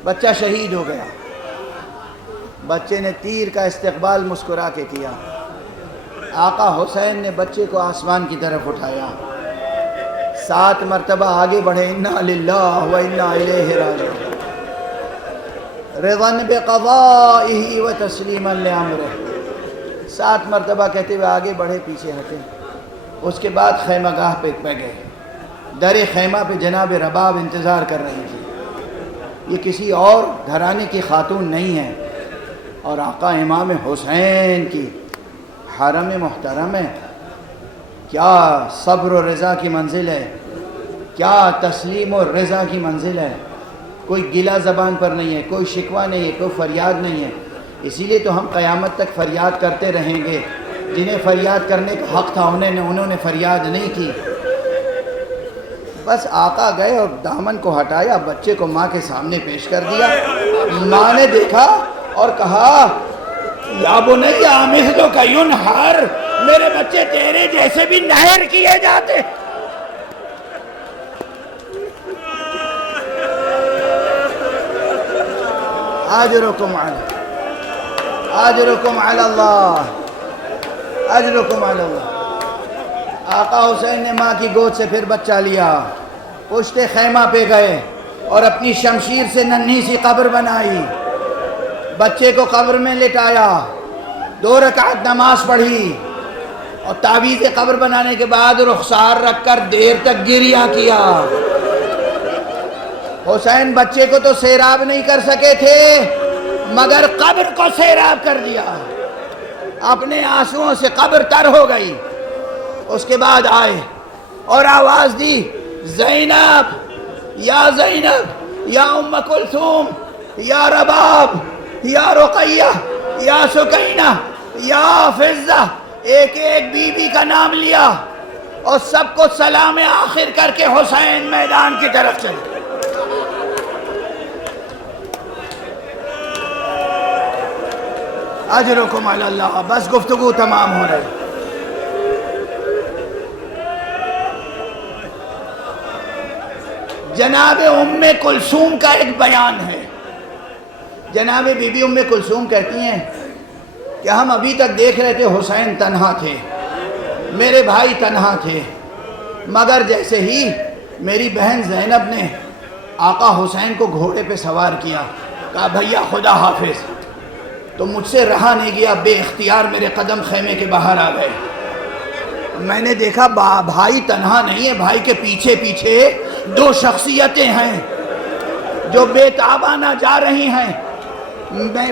بچہ شہید ہو گیا. بچے نے تیر کا استقبال مسکرا کے کیا. آقا حسین نے بچے کو آسمان کی طرف اٹھایا، 7 مرتبہ آگے بڑھے، انا للہ و انا الیہ راجعون، رضا بقضائہ و تسلیما لامرہ. 7 مرتبہ کہتے ہوئے آگے بڑھے، پیچھے ہٹے. اس کے بعد خیمہ گاہ پہ گئے. در خیمہ پہ جناب رباب انتظار کر رہی تھی. یہ کسی اور گھرانے کی خاتون نہیں ہے، اور آقا امام حسین کی حرم محترم ہے۔ کیا صبر و رضا کی منزل ہے، کیا تسلیم و رضا کی منزل ہے۔ کوئی گلہ زبان پر نہیں ہے، کوئی شکوہ نہیں ہے، کوئی فریاد نہیں ہے۔ اسی لیے تو ہم قیامت تک فریاد کرتے رہیں گے۔ جنہیں فریاد کرنے کا حق تھا انہوں نے فریاد نہیں کی۔ بس آقا گئے اور دامن کو ہٹایا، بچے کو ماں کے سامنے پیش کر دیا۔ ماں نے دیکھا اور کہا یا بنی مثلک ینحر، میرے بچے تیرے جیسے بھی نہر کیے جاتے۔ اجرکم علی اللہ، اجرکم علی اللہ۔ آقا حسین نے ماں کی گود سے پھر بچہ لیا، پشت خیمہ پہ گئے اور اپنی شمشیر سے ننھی سی قبر بنائی، بچے کو قبر میں لٹایا، 2 رکعت نماز پڑھی، اور تعویذ قبر بنانے کے بعد رخسار رکھ کر دیر تک گریہ کیا۔ حسین بچے کو تو سیراب نہیں کر سکے تھے، مگر قبر کو سیراب کر دیا۔ اپنے آنسوؤں سے قبر تر ہو گئی۔ اس کے بعد آئے اور آواز دی، زینب یا زینب یا ام کلثوم یا رباب یا رقیہ یا سکینہ یا فضہ، ایک ایک بی بی کا نام لیا اور سب کو سلام آخر کر کے حسین میدان کی طرف چلے۔ اجرکم علی اللہ۔ بس گفتگو تمام ہو رہی۔ جناب ام کلثوم کا ایک بیان ہے۔ جناب بی بی ام کلثوم کہتی ہیں کہ ہم ابھی تک دیکھ رہے تھے حسین تنہا تھے، میرے بھائی تنہا تھے، مگر جیسے ہی میری بہن زینب نے آقا حسین کو گھوڑے پہ سوار کیا، کہا بھیا خدا حافظ، تو مجھ سے رہا نہیں گیا، بے اختیار میرے قدم خیمے کے باہر آ گئے۔ میں نے دیکھا بھائی تنہا نہیں ہے، بھائی کے پیچھے پیچھے 2 شخصیتیں ہیں جو بے تابانہ جا رہی ہیں۔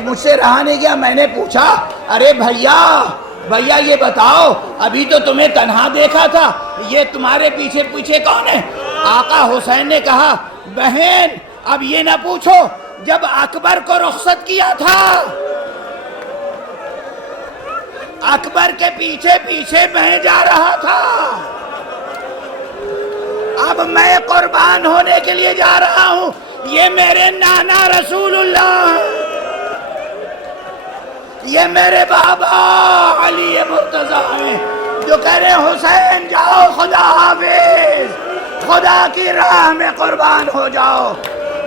مجھ سے رہا نہیں گیا، میں نے پوچھا ارے بھیا یہ بتاؤ، ابھی تو تمہیں تنہا دیکھا تھا، یہ تمہارے پیچھے پیچھے کون ہے؟ آقا حسین نے کہا بہن اب یہ نہ پوچھو، جب اکبر کو رخصت کیا تھا اکبر کے پیچھے پیچھے میں جا رہا تھا، اب میں قربان ہونے کے لیے جا رہا ہوں۔ یہ میرے نانا رسول اللہ، یہ میرے بابا علی مرتضیٰ ہیں جو کہہ رہے ہیں حسین جاؤ خدا حافظ، خدا کی راہ میں قربان ہو جاؤ۔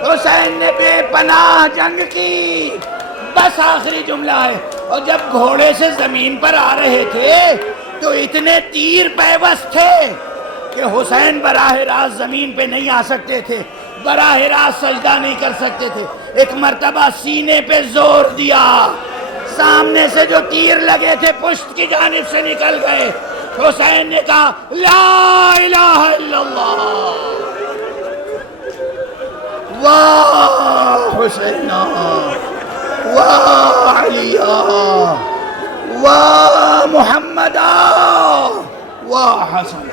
حسین نے بے پناہ جنگ کی، بس آخری جملہ ہے۔ اور جب گھوڑے سے زمین پر آ رہے تھے تو اتنے تیر پیوست تھے کہ حسین براہ راست زمین پہ نہیں آ سکتے تھے، براہ راست سجدہ نہیں کر سکتے تھے۔ ایک مرتبہ سینے پہ زور دیا، سامنے سے جو تیر لگے تھے پشت کی جانب سے نکل گئے۔ حسین نے کہا لا الہ الا اللہ، واہ حسین، واہ علی، واہ محمد، واہ حسن۔